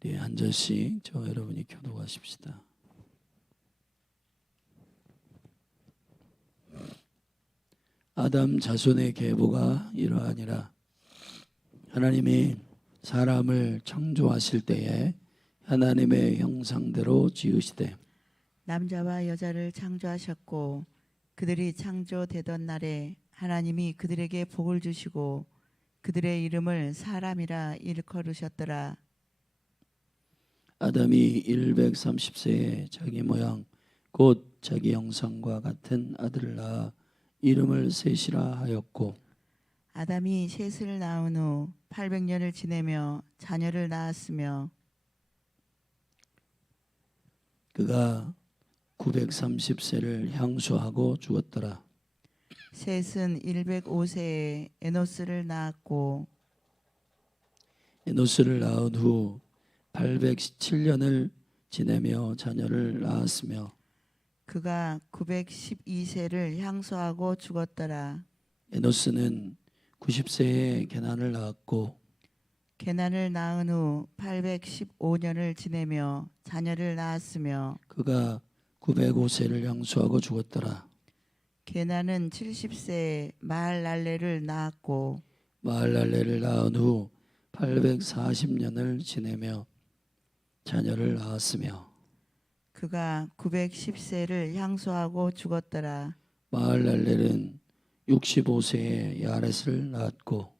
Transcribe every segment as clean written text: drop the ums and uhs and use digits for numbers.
우리 한 절씩 저와 여러분이 교도하십시다. 아담 자손의 계보가 이러하니라. 하나님이 사람을 창조하실 때에 하나님의 형상대로 지으시되 남자와 여자를 창조하셨고 그들이 창조되던 날에 하나님이 그들에게 복을 주시고 그들의 이름을 사람이라 일컬으셨더라. 아담이 130세에 자기 모양 곧 자기 형상과 같은 아들을 낳아 이름을 셋이라 하였고 아담이 셋을 낳은 후 800년을 지내며 자녀를 낳았으며 그가 930세를 향수하고 죽었더라. 셋은 105세에 에노스를 낳았고 에노스를 낳은 후 817년을 지내며 자녀를 낳았으며 그가 912세를 향수하고 죽었더라. 에노스는 90세에 게난을 낳았고 게난을 낳은 후 815년을 지내며 자녀를 낳았으며 그가 905세를 향수하고 죽었더라. 게난은 70세에 마할랄레를 낳았고 마할랄레를 낳은 후 840년을 지내며 자녀를 낳았으며 그가 910세를 향수하고 죽었더라. 마할랄렐은 65세에 야렛을 낳았고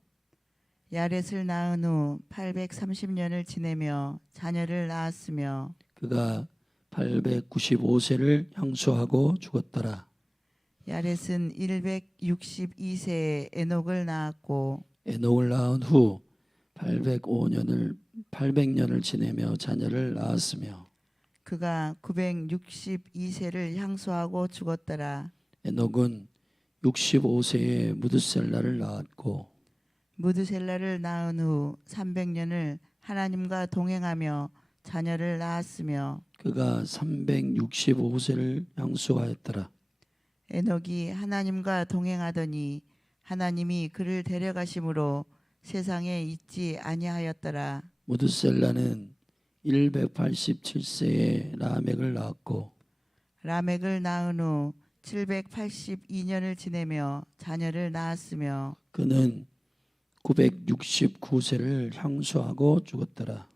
야렛을 낳은 후 830년을 지내며 자녀를 낳았으며 그가 895세를 향수하고 죽었더라. 야렛은 162세에 에녹을 낳았고 에녹을 낳은 후 800년을 지내며 자녀를 낳았으며 그가 962세를 향수하고 죽었더라. 에녹은 65세에 무드셀라를 낳았고 무드셀라를 낳은 후 300년을 하나님과 동행하며 자녀를 낳았으며 그가 365세를 향수하였더라. 에녹이 하나님과 동행하더니 하나님이 그를 데려가심으로 세상에 있지 아니하였더라. 무드셀라는 187세에 라멕을 낳았고 라멕을 낳은 후 782년을 지내며 자녀를 낳았으며 그는 969세를 향수하고 죽었더라.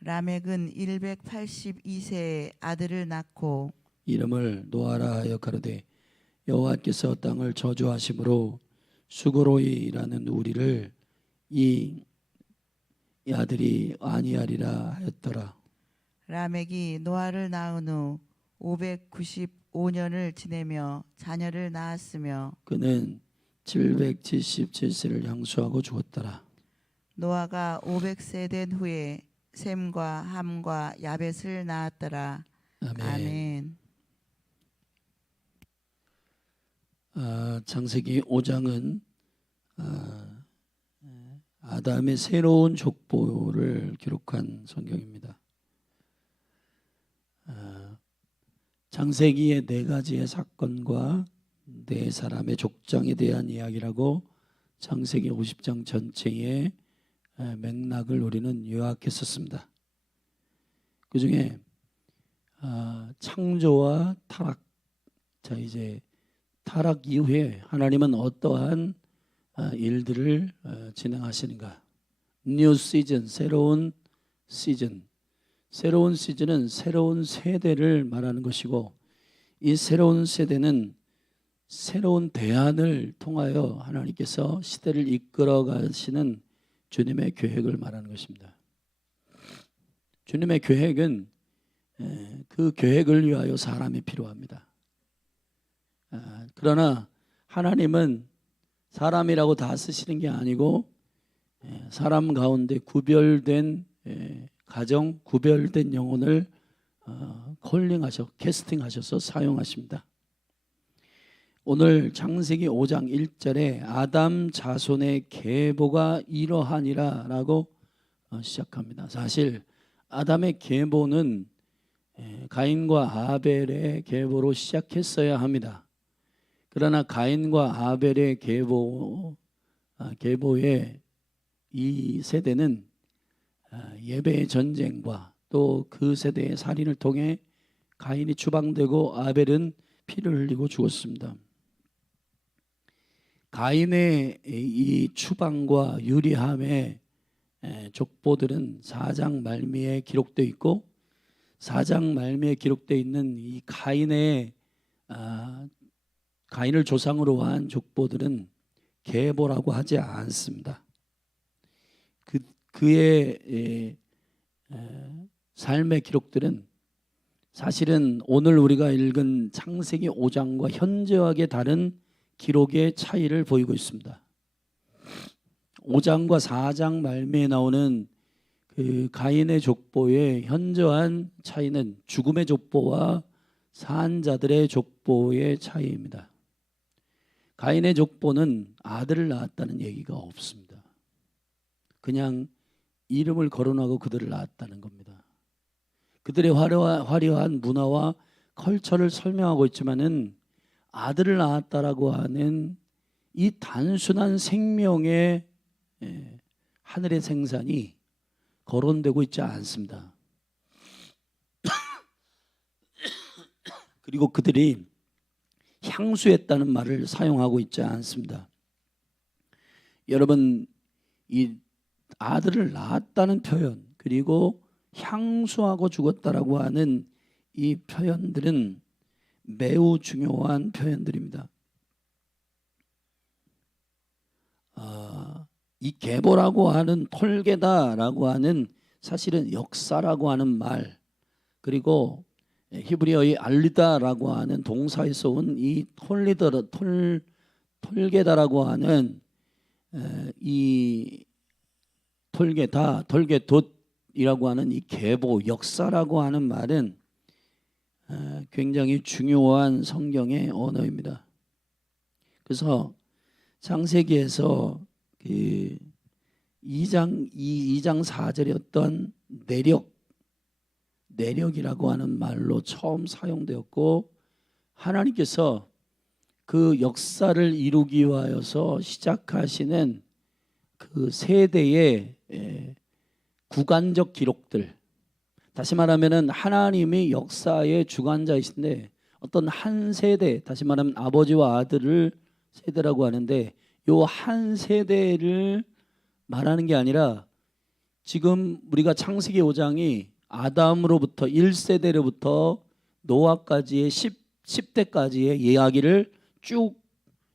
라멕은 182세에 아들을 낳고 이름을 노아라 하여 가로되 여호와께서 땅을 저주하심으로 수고로이라는 우리를 이 아들이 아니하리라 하였더라. 라멕이 노아를 낳은 후 595년을 지내며 자녀를 낳았으며 그는 777세를 향수하고 죽었더라. 노아가 500세 된 후에 셈과 함과 야벳을 낳았더라. 아멘. 창세기 5장은 아담의 새로운 족보를 기록한 성경입니다. 창세기의 네 가지의 사건과 네 사람의 족장에 대한 이야기라고 창세기 50장 전체의 맥락을 우리는 요약했었습니다. 그 중에 창조와 타락, 자 이제 타락 이후에 하나님은 어떠한 일들을 진행하시는가? 뉴 시즌, 새로운 시즌. 새로운 시즌은 새로운 세대를 말하는 것이고 이 새로운 세대는 새로운 대안을 통하여 하나님께서 시대를 이끌어 가시는 주님의 계획을 말하는 것입니다. 주님의 계획은 그 계획을 위하여 사람이 필요합니다. 그러나 하나님은 사람이라고 다 쓰시는 게 아니고 사람 가운데 구별된 가정, 구별된 영혼을 캐스팅하셔서 사용하십니다. 오늘 창세기 5장 1절에 아담 자손의 계보가 이러하니라 라고 시작합니다. 사실 아담의 계보는 가인과 아벨의 계보로 시작했어야 합니다. 그러나 가인과 아벨의 계보의 이 세대는 예배의 전쟁과 또 그 세대의 살인을 통해 가인이 추방되고 아벨은 피를 흘리고 죽었습니다. 가인의 이 추방과 유리함의 족보들은 4장 말미에 기록되어 있고 4장 말미에 기록되어 있는 이 가인을 조상으로 한 족보들은 계보라고 하지 않습니다. 그의 삶의 기록들은 사실은 오늘 우리가 읽은 창세기 5장과 현저하게 다른 기록의 차이를 보이고 있습니다. 5장과 4장 말미에 나오는 그 가인의 족보의 현저한 차이는 죽음의 족보와 산 자들의 족보의 차이입니다. 가인의 족보는 아들을 낳았다는 얘기가 없습니다. 그냥 이름을 거론하고 그들을 낳았다는 겁니다. 그들의 화려한 문화와 컬처를 설명하고 있지만은 아들을 낳았다라고 하는 이 단순한 생명의 하늘의 생산이 거론되고 있지 않습니다. 그리고 그들이 향수했다는 말을 사용하고 있지 않습니다. 여러분, 이 아들을 낳았다는 표현 그리고 향수하고 죽었다라고 하는 이 표현들은 매우 중요한 표현들입니다. 이 계보라고 하는 톨게다라고 하는 사실은 역사라고 하는 말, 그리고 히브리어의 알리다라고 하는 동사에서 온 이 톨게다라고 하는 이 톨게돗이라고 하는 이 계보 역사라고 하는 말은 굉장히 중요한 성경의 언어입니다. 그래서 창세기에서 그 2장 4절이었던 내력이라고 하는 말로 처음 사용되었고, 하나님께서 그 역사를 이루기 위하여서 시작하시는 그 세대의 구간적 기록들, 다시 말하면은 하나님이 역사의 주관자이신데 어떤 한 세대, 다시 말하면 아버지와 아들을 세대라고 하는데 요 한 세대를 말하는 게 아니라 지금 우리가 창세기 5장이 아담으로부터 1세대로부터 노아까지의 10대까지의 이야기를 쭉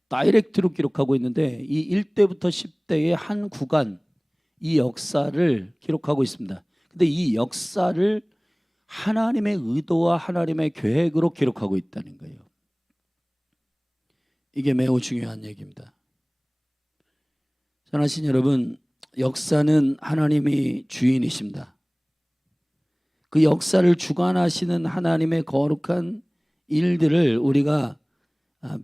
다이렉트로 기록하고 있는데 이 1대부터 10대의 한 구간, 이 역사를 기록하고 있습니다. 근데 이 역사를 하나님의 의도와 하나님의 계획으로 기록하고 있다는 거예요. 이게 매우 중요한 얘기입니다. 사랑하신 여러분, 역사는 하나님이 주인이십니다. 그 역사를 주관하시는 하나님의 거룩한 일들을 우리가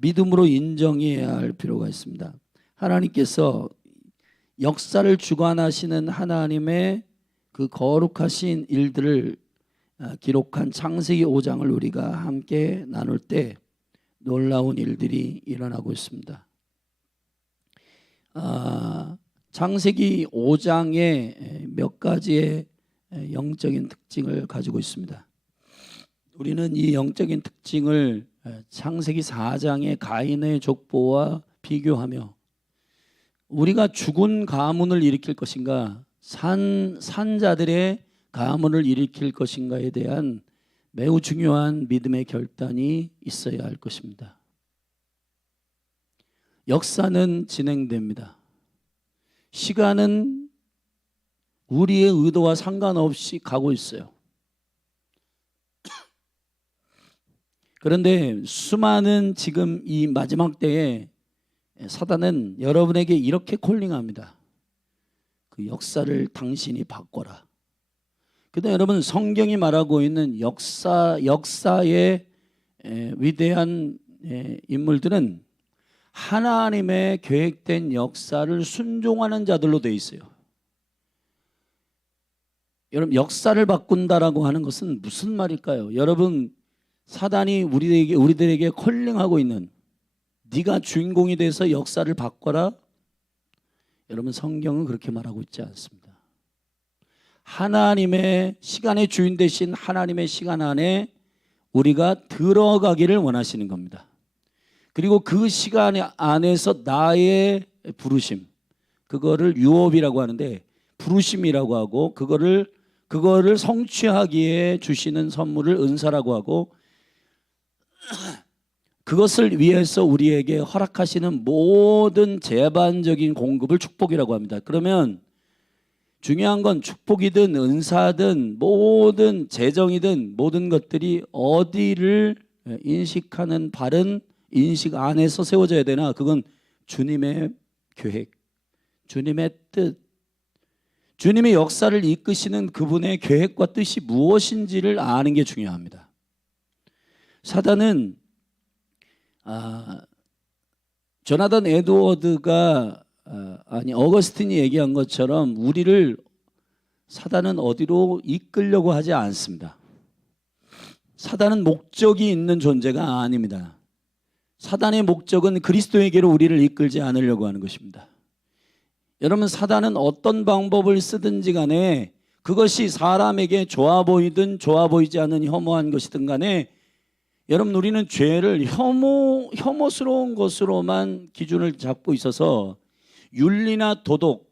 믿음으로 인정해야 할 필요가 있습니다. 하나님께서 역사를 주관하시는 하나님의 그 거룩하신 일들을 기록한 창세기 5장을 우리가 함께 나눌 때 놀라운 일들이 일어나고 있습니다. 창세기 5장에 몇 가지의 영적인 특징을 가지고 있습니다. 우리는 이 영적인 특징을 창세기 4장의 가인의 족보와 비교하며 우리가 죽은 가문을 일으킬 것인가, 산자들의 가문을 일으킬 것인가에 대한 매우 중요한 믿음의 결단이 있어야 할 것입니다. 역사는 진행됩니다. 시간은 우리의 의도와 상관없이 가고 있어요. 그런데 수많은 지금 이 마지막 때에 사단은 여러분에게 이렇게 콜링합니다. 그 역사를 당신이 바꿔라. 근데 여러분, 성경이 말하고 있는 역사의 위대한 인물들은 하나님의 계획된 역사를 순종하는 자들로 되어 있어요. 여러분, 역사를 바꾼다라고 하는 것은 무슨 말일까요? 여러분, 사단이 우리들에게 콜링하고 있는, 네가 주인공이 돼서 역사를 바꿔라. 여러분, 성경은 그렇게 말하고 있지 않습니다. 하나님의 시간의 주인 되신 하나님의 시간 안에 우리가 들어가기를 원하시는 겁니다. 그리고 그 시간 안에서 나의 부르심, 그거를 유업이라고 하는데 부르심이라고 하고, 그거를 성취하기에 주시는 선물을 은사라고 하고, 그것을 위해서 우리에게 허락하시는 모든 제반적인 공급을 축복이라고 합니다. 그러면 중요한 건 축복이든 은사든 모든 재정이든 모든 것들이 어디를 인식하는 바른 인식 안에서 세워져야 되나? 그건 주님의 계획, 주님의 뜻, 주님의 역사를 이끄시는 그분의 계획과 뜻이 무엇인지를 아는 게 중요합니다. 사단은 조나단 에드워드가 어거스틴이 얘기한 것처럼 우리를 사단은 어디로 이끌려고 하지 않습니다. 사단은 목적이 있는 존재가 아닙니다. 사단의 목적은 그리스도에게로 우리를 이끌지 않으려고 하는 것입니다. 여러분, 사단은 어떤 방법을 쓰든지 간에 그것이 사람에게 좋아 보이든 좋아 보이지 않는 혐오한 것이든 간에, 여러분, 우리는 죄를 혐오스러운 것으로만 기준을 잡고 있어서 윤리나 도덕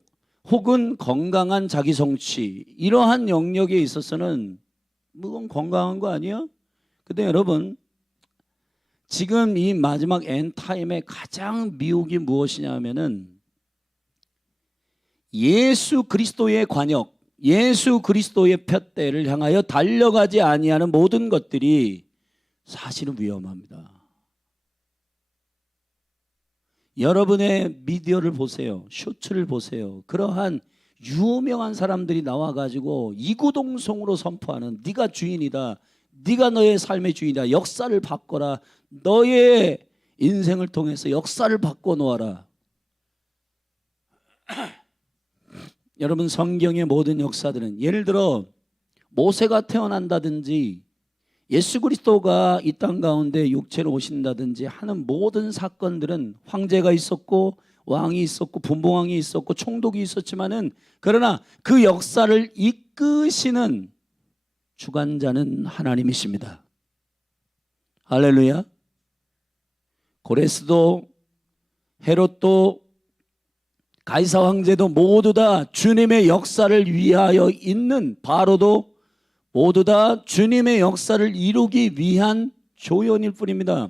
혹은 건강한 자기 성취, 이러한 영역에 있어서는 그건 건강한 거 아니에요? 근데 여러분, 지금 이 마지막 엔타임의 가장 미혹이 무엇이냐면은 예수 그리스도의 관역, 예수 그리스도의 푯대를 향하여 달려가지 아니하는 모든 것들이 사실은 위험합니다. 여러분의 미디어를 보세요. 쇼츠를 보세요. 그러한 유명한 사람들이 나와가지고 이구동성으로 선포하는, 네가 주인이다, 네가 너의 삶의 주인이다, 역사를 바꿔라, 너의 인생을 통해서 역사를 바꿔놓아라. 여러분, 성경의 모든 역사들은, 예를 들어 모세가 태어난다든지 예수 그리스도가 이 땅 가운데 육체로 오신다든지 하는 모든 사건들은 황제가 있었고 왕이 있었고 분봉왕이 있었고 총독이 있었지만은, 그러나 그 역사를 이끄시는 주관자는 하나님이십니다. 할렐루야. 고레스도 헤롯도 가이사 황제도 모두 다 주님의 역사를 위하여 있는, 바로도 모두 다 주님의 역사를 이루기 위한 조연일 뿐입니다.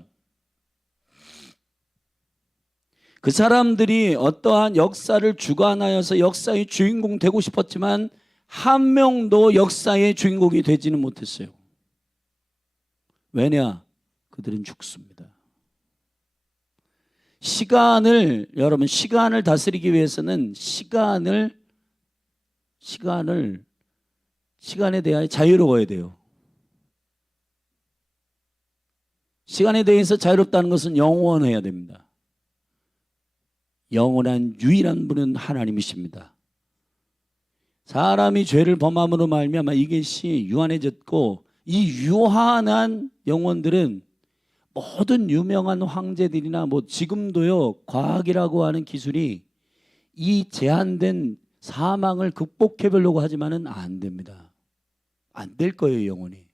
그 사람들이 어떠한 역사를 주관하여서 역사의 주인공 되고 싶었지만 한 명도 역사의 주인공이 되지는 못했어요. 왜냐? 그들은 죽습니다. 여러분, 시간을 다스리기 위해서는 시간에 대하여 자유로워야 돼요. 시간에 대해서 자유롭다는 것은 영원해야 됩니다. 영원한 유일한 분은 하나님이십니다. 사람이 죄를 범함으로 말미암아 이것이 유한해졌고, 이 유한한 영혼들은 모든 유명한 황제들이나 지금도요, 과학이라고 하는 기술이 이 제한된 사망을 극복해 보려고 하지만은 안 됩니다. 안 될 거예요, 영원히.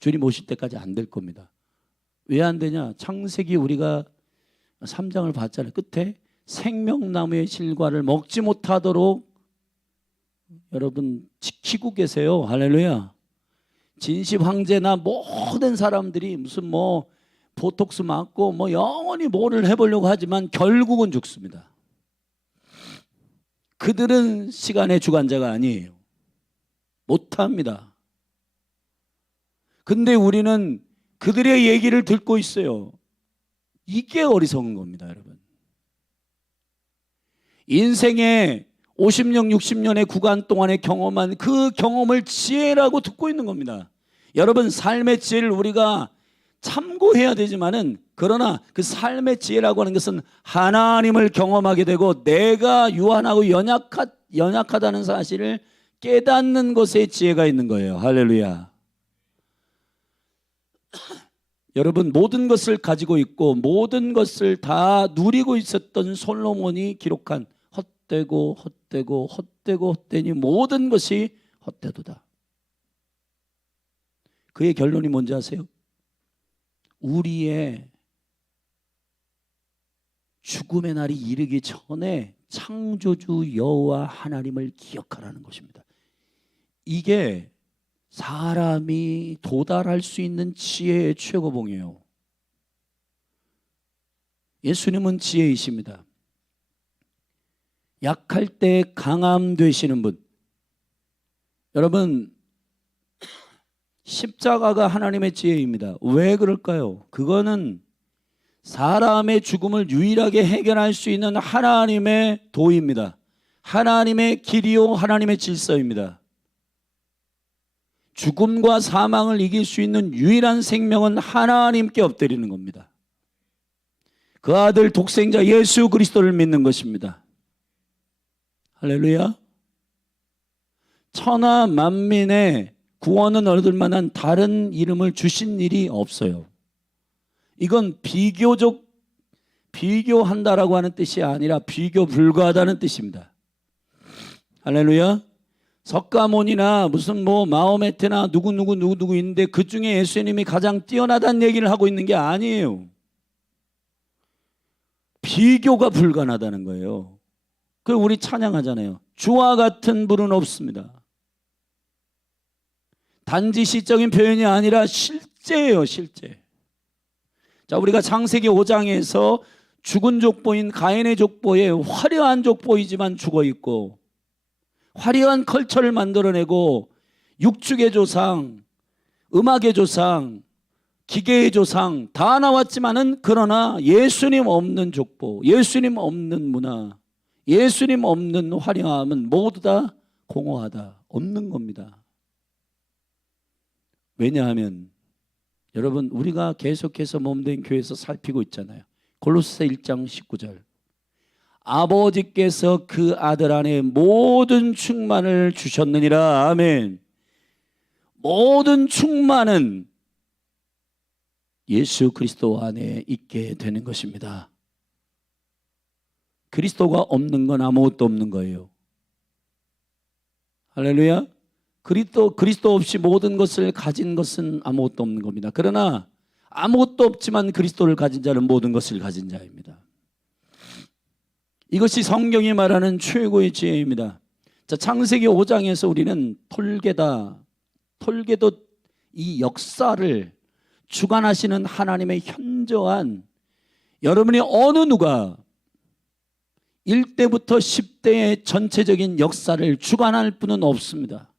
주님 오실 때까지 안 될 겁니다. 왜 안 되냐? 창세기 우리가 3장을 봤잖아요. 끝에 생명나무의 실과를 먹지 못하도록 여러분 지키고 계세요. 할렐루야. 진십 황제나 모든 사람들이 무슨 보톡스 맞고 영원히 뭐를 해보려고 하지만 결국은 죽습니다. 그들은 시간의 주관자가 아니에요. 못합니다. 근데 우리는 그들의 얘기를 듣고 있어요. 이게 어리석은 겁니다, 여러분. 인생의 50년, 60년의 구간 동안에 경험한 그 경험을 지혜라고 듣고 있는 겁니다. 여러분, 삶의 지혜를 우리가 참고해야 되지만은, 그러나 그 삶의 지혜라고 하는 것은 하나님을 경험하게 되고 내가 유한하고 연약하다는 사실을 깨닫는 것에 지혜가 있는 거예요. 할렐루야. 여러분, 모든 것을 가지고 있고 모든 것을 다 누리고 있었던 솔로몬이 기록한 헛되고 헛되니 모든 것이 헛되도다. 그의 결론이 뭔지 아세요? 우리의 죽음의 날이 이르기 전에 창조주 여호와 하나님을 기억하라는 것입니다. 이게 사람이 도달할 수 있는 지혜의 최고봉이에요. 예수님은 지혜이십니다. 약할 때 강함 되시는 분. 여러분, 십자가가 하나님의 지혜입니다. 왜 그럴까요? 그거는 사람의 죽음을 유일하게 해결할 수 있는 하나님의 도입니다. 하나님의 길이요 하나님의 질서입니다. 죽음과 사망을 이길 수 있는 유일한 생명은 하나님께 엎드리는 겁니다. 그 아들 독생자 예수 그리스도를 믿는 것입니다. 할렐루야. 천하 만민의 구원은 얻을 만한 다른 이름을 주신 일이 없어요. 이건 비교한다라고 하는 뜻이 아니라 비교 불가하다는 뜻입니다. 할렐루야. 석가모니나 무슨 마호메트나 누구 있는데 그 중에 예수님이 가장 뛰어나다는 얘기를 하고 있는 게 아니에요. 비교가 불가능하다는 거예요. 그 우리 찬양하잖아요. 주와 같은 분은 없습니다. 단지 시적인 표현이 아니라 실제예요, 실제. 자, 우리가 창세기 5장에서 죽은 족보인 가인의 족보에 화려한 족보이지만 죽어 있고, 화려한 컬처를 만들어내고 육축의 조상, 음악의 조상, 기계의 조상 다 나왔지만은 그러나 예수님 없는 족보, 예수님 없는 문화, 예수님 없는 화려함은 모두 다 공허하다, 없는 겁니다. 왜냐하면 여러분, 우리가 계속해서 몸된 교회에서 살피고 있잖아요. 골로새 1장 19절. 아버지께서 그 아들 안에 모든 충만을 주셨느니라. 아멘. 모든 충만은 예수 그리스도 안에 있게 되는 것입니다. 그리스도가 없는 건 아무것도 없는 거예요. 할렐루야. 그리스도 없이 모든 것을 가진 것은 아무것도 없는 겁니다. 그러나 아무것도 없지만 그리스도를 가진 자는 모든 것을 가진 자입니다. 이것이 성경이 말하는 최고의 지혜입니다. 자, 창세기 5장에서 우리는 톨게도 이 역사를 주관하시는 하나님의 현저한, 여러분이 어느 누가 1대부터 10대의 전체적인 역사를 주관할 분은 없습니다.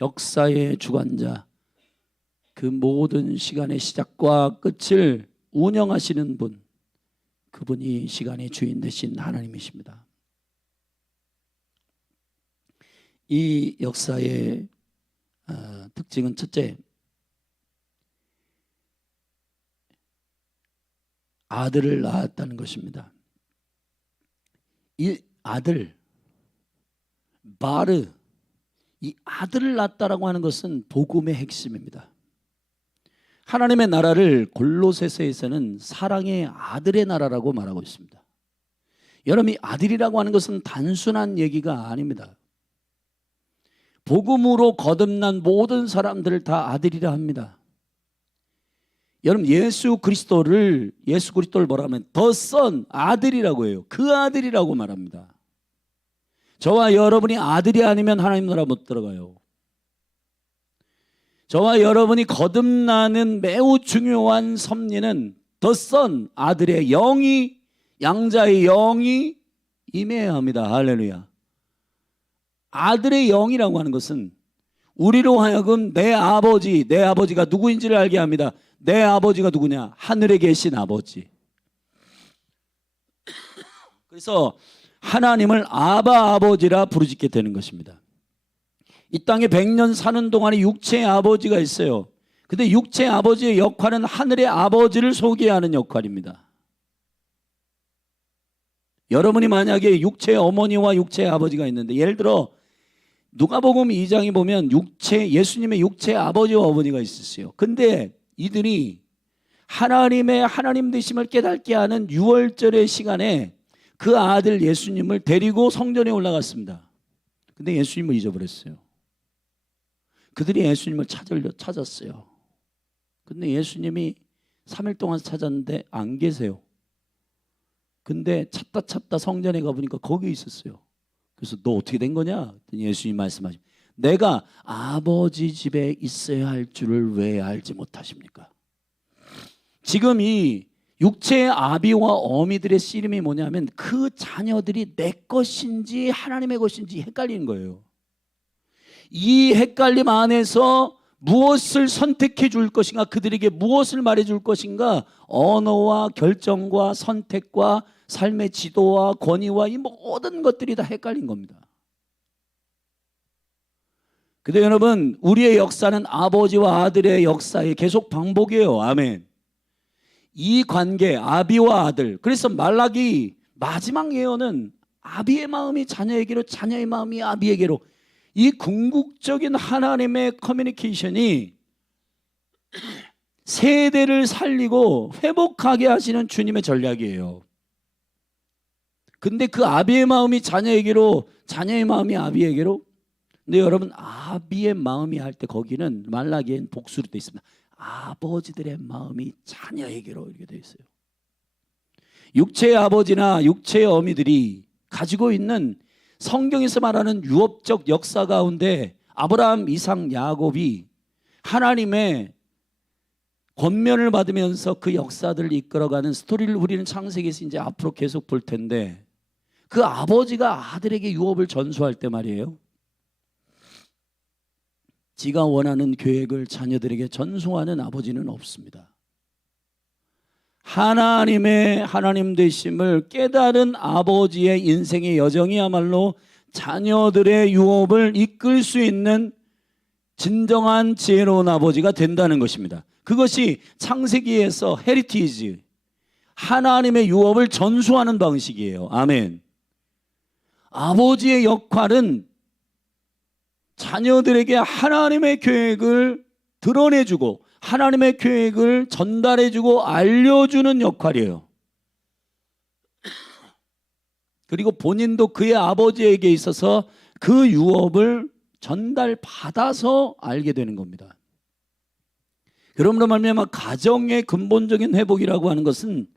역사의 주관자, 그 모든 시간의 시작과 끝을 운영하시는 분, 그분이 시간의 주인 되신 하나님이십니다. 이 역사의 특징은 첫째, 아들을 낳았다는 것입니다. 이 아들, 바르, 이 아들을 낳았다라고 하는 것은 복음의 핵심입니다. 하나님의 나라를 골로새서에서는 사랑의 아들의 나라라고 말하고 있습니다. 여러분, 이 아들이라고 하는 것은 단순한 얘기가 아닙니다. 복음으로 거듭난 모든 사람들을 다 아들이라 합니다. 여러분, 예수 그리스도를 뭐라 하면 The Son, 아들이라고 해요. 그 아들이라고 말합니다. 저와 여러분이 아들이 아니면 하나님 나라 못 들어가요. 저와 여러분이 거듭나는 매우 중요한 섭리는 The Son, 아들의 영이, 양자의 영이 임해야 합니다. 할렐루야. 아들의 영이라고 하는 것은 우리로 하여금 내 아버지가 누구인지를 알게 합니다. 내 아버지가 누구냐? 하늘에 계신 아버지. 그래서 하나님을 아바 아버지라 부르짖게 되는 것입니다. 이 땅에 100년 사는 동안에 육체의 아버지가 있어요. 근데 육체의 아버지의 역할은 하늘의 아버지를 소개하는 역할입니다. 여러분이 만약에 육체의 어머니와 육체의 아버지가 있는데, 예를 들어 누가복음 2장에 보면 예수님의 육체의 아버지와 어머니가 있었어요. 근데 이들이 하나님의 하나님 되심을 깨닫게 하는 6월절의 시간에 그 아들 예수님을 데리고 성전에 올라갔습니다. 근데 예수님을 잊어버렸어요. 그들이 예수님을 찾았어요. 근데 예수님이 3일 동안 찾았는데 안 계세요. 근데 찾다 성전에 가보니까 거기 있었어요. 그래서 너 어떻게 된 거냐? 예수님 말씀하십니다. 내가 아버지 집에 있어야 할 줄을 왜 알지 못하십니까? 지금 이 육체의 아비와 어미들의 씨름이 뭐냐면 그 자녀들이 내 것인지 하나님의 것인지 헷갈리는 거예요. 이 헷갈림 안에서 무엇을 선택해 줄 것인가, 그들에게 무엇을 말해 줄 것인가, 언어와 결정과 선택과 삶의 지도와 권위와 이 모든 것들이 다 헷갈린 겁니다. 근데 여러분, 우리의 역사는 아버지와 아들의 역사의 계속 반복이에요. 아멘. 이 관계, 아비와 아들. 그래서 말라기 마지막 예언은 아비의 마음이 자녀에게로, 자녀의 마음이 아비에게로, 이 궁극적인 하나님의 커뮤니케이션이 세대를 살리고 회복하게 하시는 주님의 전략이에요. 근데 그 아비의 마음이 자녀에게로, 자녀의 마음이 아비에게로. 근데 여러분, 아비의 마음이 할 때 거기는 말라기엔 복수로 되어 있습니다. 아버지들의 마음이 자녀에게로 이렇게 되어 있어요. 육체의 아버지나 육체의 어미들이 가지고 있는 성경에서 말하는 유업적 역사 가운데 아브라함, 이삭, 야곱이 하나님의 권면을 받으면서 그 역사들을 이끌어가는 스토리를 우리는 창세기에서 이제 앞으로 계속 볼 텐데, 그 아버지가 아들에게 유업을 전수할 때 말이에요, 지가 원하는 계획을 자녀들에게 전수하는 아버지는 없습니다. 하나님 되심을 깨달은 아버지의 인생의 여정이야말로 자녀들의 유업을 이끌 수 있는 진정한 지혜로운 아버지가 된다는 것입니다. 그것이 창세기에서 헤리티지, 하나님의 유업을 전수하는 방식이에요. 아멘. 아버지의 역할은 자녀들에게 하나님의 계획을 드러내주고 하나님의 계획을 전달해주고 알려주는 역할이에요. 그리고 본인도 그의 아버지에게 있어서 그 유업을 전달받아서 알게 되는 겁니다. 그러므로 말미암아 가정의 근본적인 회복이라고 하는 것은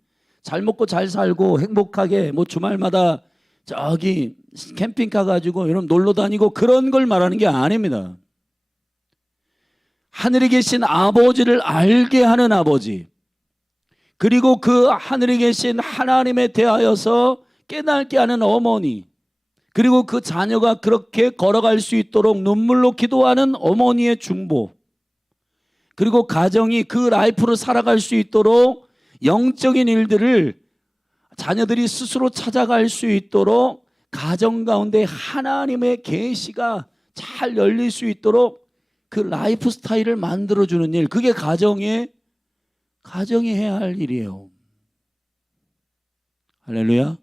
잘 먹고 잘 살고 행복하게 뭐 주말마다 저기 캠핑카 가지고 여러분 놀러 다니고 그런 걸 말하는 게 아닙니다. 하늘에 계신 아버지를 알게 하는 아버지, 그리고 그 하늘에 계신 하나님에 대하여서 깨닫게 하는 어머니, 그리고 그 자녀가 그렇게 걸어갈 수 있도록 눈물로 기도하는 어머니의 중보, 그리고 가정이 그 라이프를 살아갈 수 있도록 영적인 일들을 자녀들이 스스로 찾아갈 수 있도록 가정 가운데 하나님의 계시가 잘 열릴 수 있도록 그 라이프 스타일을 만들어주는 일, 그게 가정이 해야 할 일이에요. 할렐루야.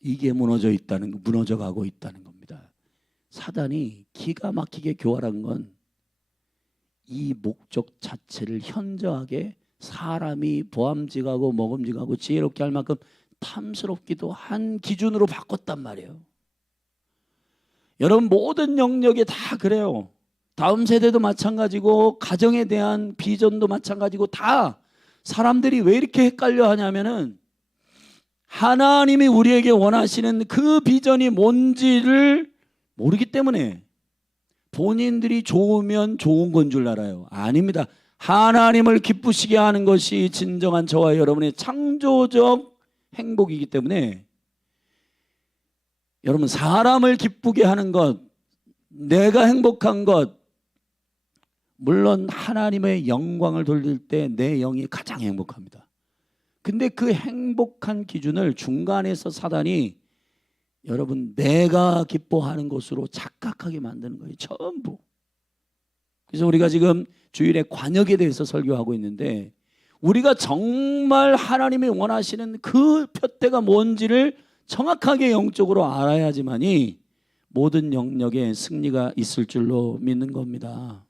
이게 무너져 가고 있다는 겁니다. 사단이 기가 막히게 교활한 건 이 목적 자체를 현저하게 사람이 보암직하고 먹음직하고 지혜롭게 할 만큼 탐스럽기도 한 기준으로 바꿨단 말이에요. 여러분, 모든 영역에 다 그래요. 다음 세대도 마찬가지고 가정에 대한 비전도 마찬가지고 다 사람들이 왜 이렇게 헷갈려 하냐면은 하나님이 우리에게 원하시는 그 비전이 뭔지를 모르기 때문에 본인들이 좋으면 좋은 건 줄 알아요. 아닙니다. 하나님을 기쁘시게 하는 것이 진정한 저와 여러분의 창조적 행복이기 때문에 여러분, 사람을 기쁘게 하는 것, 내가 행복한 것, 물론 하나님의 영광을 돌릴 때 내 영이 가장 행복합니다. 근데 그 행복한 기준을 중간에서 사단이 여러분 내가 기뻐하는 것으로 착각하게 만드는 거예요. 전부. 그래서 우리가 지금 주일에 관역에 대해서 설교하고 있는데, 우리가 정말 하나님이 원하시는 그 표대가 뭔지를 정확하게 영적으로 알아야지만이 모든 영역에 승리가 있을 줄로 믿는 겁니다.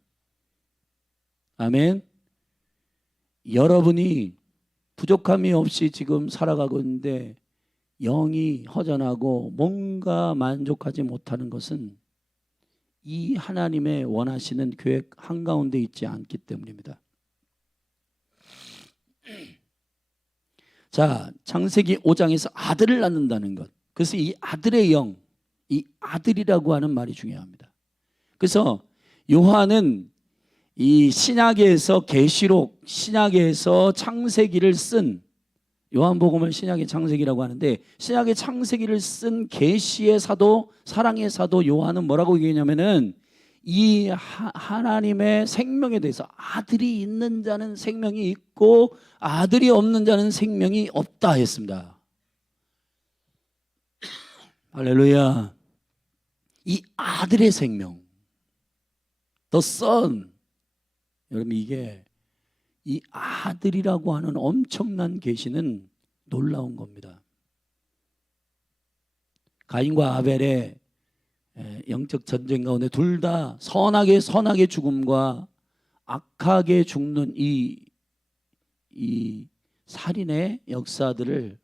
아멘. 여러분이 부족함이 없이 지금 살아가고 있는데 영이 허전하고 뭔가 만족하지 못하는 것은 이 하나님의 원하시는 계획 한가운데 있지 않기 때문입니다. 자, 창세기 5장에서 아들을 낳는다는 것. 그래서 이 아들의 영, 이 아들이라고 하는 말이 중요합니다. 그래서 요한은 이 신약에서 계시록, 신약에서 창세기를 쓴, 요한복음을 신약의 창세기라고 하는데, 신약의 창세기를 쓴 계시의 사도, 사랑의 사도 요한은 뭐라고 얘기하냐면은 이 하나님의 생명에 대해서 아들이 있는 자는 생명이 있고 아들이 없는 자는 생명이 없다 했습니다. 할렐루야. 이 아들의 생명, The Son, 여러분, 이게 이 아들이라고 하는 엄청난 계시는 놀라운 겁니다. 가인과 아벨의 영적 전쟁 가운데 둘 다 선하게 죽음과 악하게 죽는 이 살인의 역사들을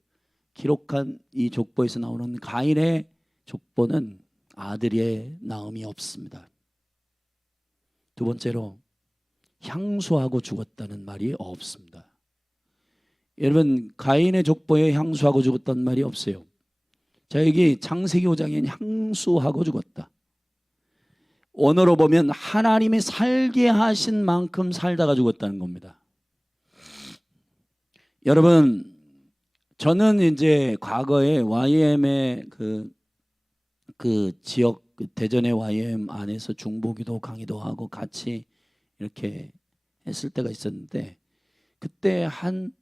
기록한 이 족보에서 나오는 가인의 족보는 아들의 나음이 없습니다. 두 번째로 향수하고 죽었다는 말이 없습니다. 여러분, 가인의 족보에 향수하고 죽었다는 말이 없어요. 자, 여기 창세기 5장에는 향수하고 죽었다. 원어로 보면 하나님이 살게 하신 만큼 살다가 죽었다는 겁니다. 여러분, 저는 이제 과거에 YM의 그 지역, 대전의 YM 안에서 중보기도 강의도 하고 같이 이렇게 했을 때가 있었는데, 그때 한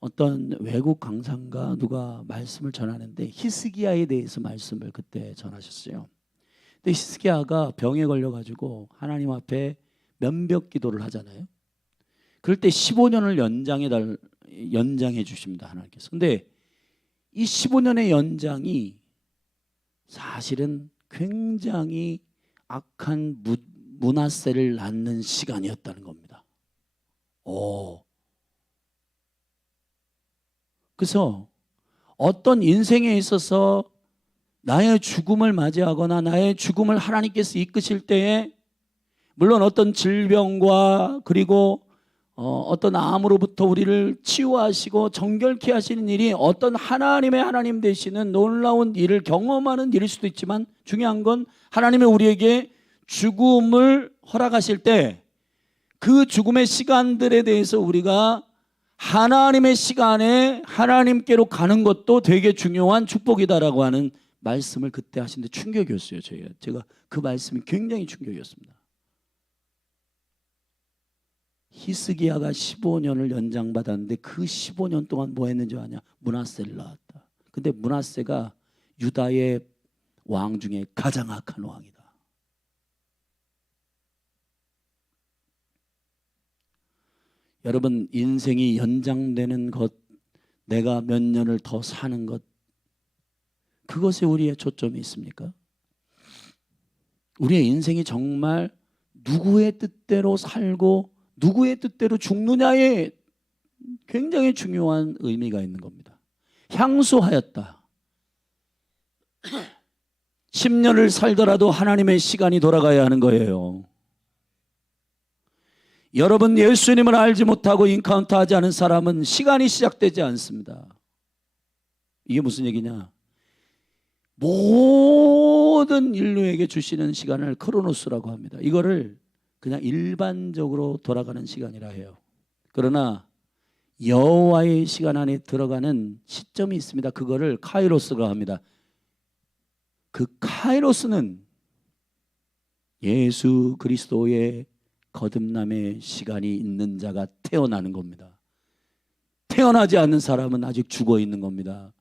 어떤 외국 강사인가 누가 말씀을 전하는데 히스기야에 대해서 말씀을 그때 전하셨어요. 근데 히스기야가 병에 걸려가지고 하나님 앞에 면벽 기도를 하잖아요. 그럴 때 15년을 연장해 주십니다, 하나님께서. 근데 이 15년의 연장이 사실은 굉장히 악한 므낫세를 낳는 시간이었다는 겁니다. 그래서 어떤 인생에 있어서 나의 죽음을 맞이하거나 나의 죽음을 하나님께서 이끄실 때에, 물론 어떤 질병과 그리고 어떤 암으로부터 우리를 치유하시고 정결케 하시는 일이 어떤 하나님 되시는 놀라운 일을 경험하는 일일 수도 있지만, 중요한 건 하나님이 우리에게 죽음을 허락하실 때 그 죽음의 시간들에 대해서 우리가 하나님의 시간에 하나님께로 가는 것도 되게 중요한 축복이다라고 하는 말씀을 그때 하시는데 충격이었어요. 제가 그 말씀이 굉장히 충격이었습니다. 히스기야가 15년을 연장받았는데 그 15년 동안 뭐 했는지 아냐? 므낫세를 낳았다. 근데 므낫세가 유다의 왕 중에 가장 악한 왕이다. 여러분, 인생이 연장되는 것, 내가 몇 년을 더 사는 것, 그것에 우리의 초점이 있습니까? 우리의 인생이 정말 누구의 뜻대로 살고 누구의 뜻대로 죽느냐에 굉장히 중요한 의미가 있는 겁니다. 향수하였다. 10년을 살더라도 하나님의 시간이 돌아가야 하는 거예요. 여러분, 예수님을 알지 못하고 인카운트하지 않은 사람은 시간이 시작되지 않습니다. 이게 무슨 얘기냐? 모든 인류에게 주시는 시간을 크로노스라고 합니다. 이거를 그냥 일반적으로 돌아가는 시간이라 해요. 그러나 여호와의 시간 안에 들어가는 시점이 있습니다. 그거를 카이로스가 합니다. 그 카이로스는 예수 그리스도의 거듭남의 시간이 있는 자가 태어나는 겁니다. 태어나지 않는 사람은 아직 죽어 있는 겁니다.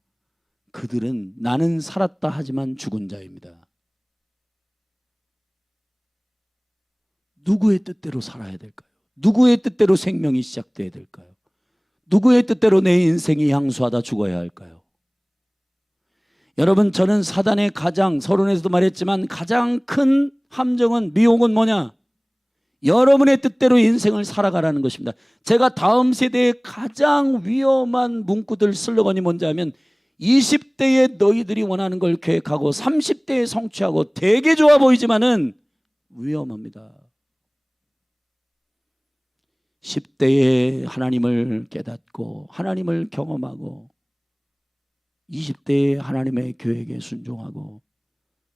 그들은 나는 살았다 하지만 죽은 자입니다. 누구의 뜻대로 살아야 될까요? 누구의 뜻대로 생명이 시작돼야 될까요? 누구의 뜻대로 내 인생이 향수하다 죽어야 할까요? 여러분, 저는 사단의 서론에서도 말했지만 가장 큰 함정은, 미혹은 뭐냐? 여러분의 뜻대로 인생을 살아가라는 것입니다. 제가 다음 세대에 가장 위험한 문구들 슬로건이 뭔지 하면 20대에 너희들이 원하는 걸 계획하고 30대에 성취하고 되게 좋아 보이지만은 위험합니다. 10대에 하나님을 깨닫고 하나님을 경험하고 20대에 하나님의 계획에 순종하고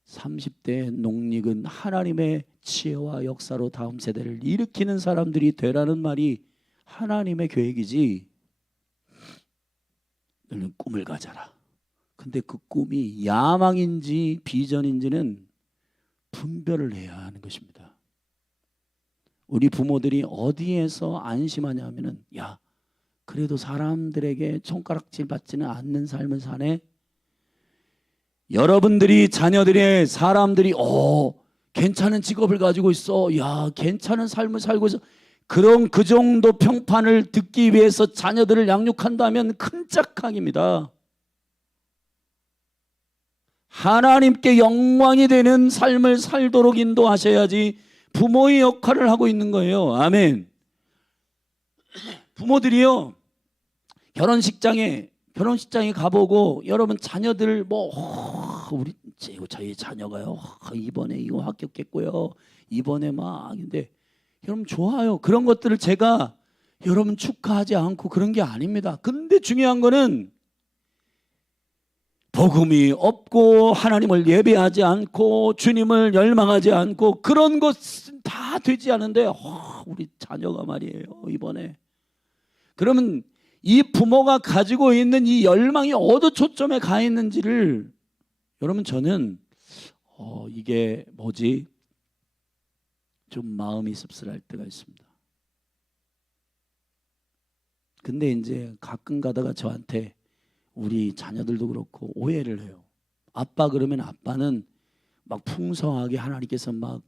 30대의 농익은 하나님의 지혜와 역사로 다음 세대를 일으키는 사람들이 되라는 말이 하나님의 계획이지. 너는 꿈을 가져라. 근데 그 꿈이 야망인지 비전인지는 분별을 해야 하는 것입니다. 우리 부모들이 어디에서 안심하냐 하면은, 야, 그래도 사람들에게 손가락질 받지는 않는 삶을 사네. 여러분들이 자녀들의 사람들이 괜찮은 직업을 가지고 있어, 야, 괜찮은 삶을 살고 있어, 그런 그 정도 평판을 듣기 위해서 자녀들을 양육한다면 큰 짝강입니다. 하나님께 영광이 되는 삶을 살도록 인도하셔야지 부모의 역할을 하고 있는 거예요. 아멘. 부모들이요, 결혼식장에 가보고 여러분 자녀들 우리 저희 자녀가요 이번에 이거 합격했고요, 이번에 근데 여러분 좋아요. 그런 것들을 제가 여러분 축하하지 않고 그런 게 아닙니다. 근데 중요한 거는 복음이 없고 하나님을 예배하지 않고 주님을 열망하지 않고 그런 것은 다 되지 않은데 우리 자녀가 말이에요 이번에. 그러면 이 부모가 가지고 있는 이 열망이 어느 초점에 가 있는지를 여러분 저는 이게 좀 마음이 씁쓸할 때가 있습니다. 근데 이제 가끔 가다가 저한테 우리 자녀들도 그렇고 오해를 해요. 아빠 그러면 아빠는 막 풍성하게 하나님께서 막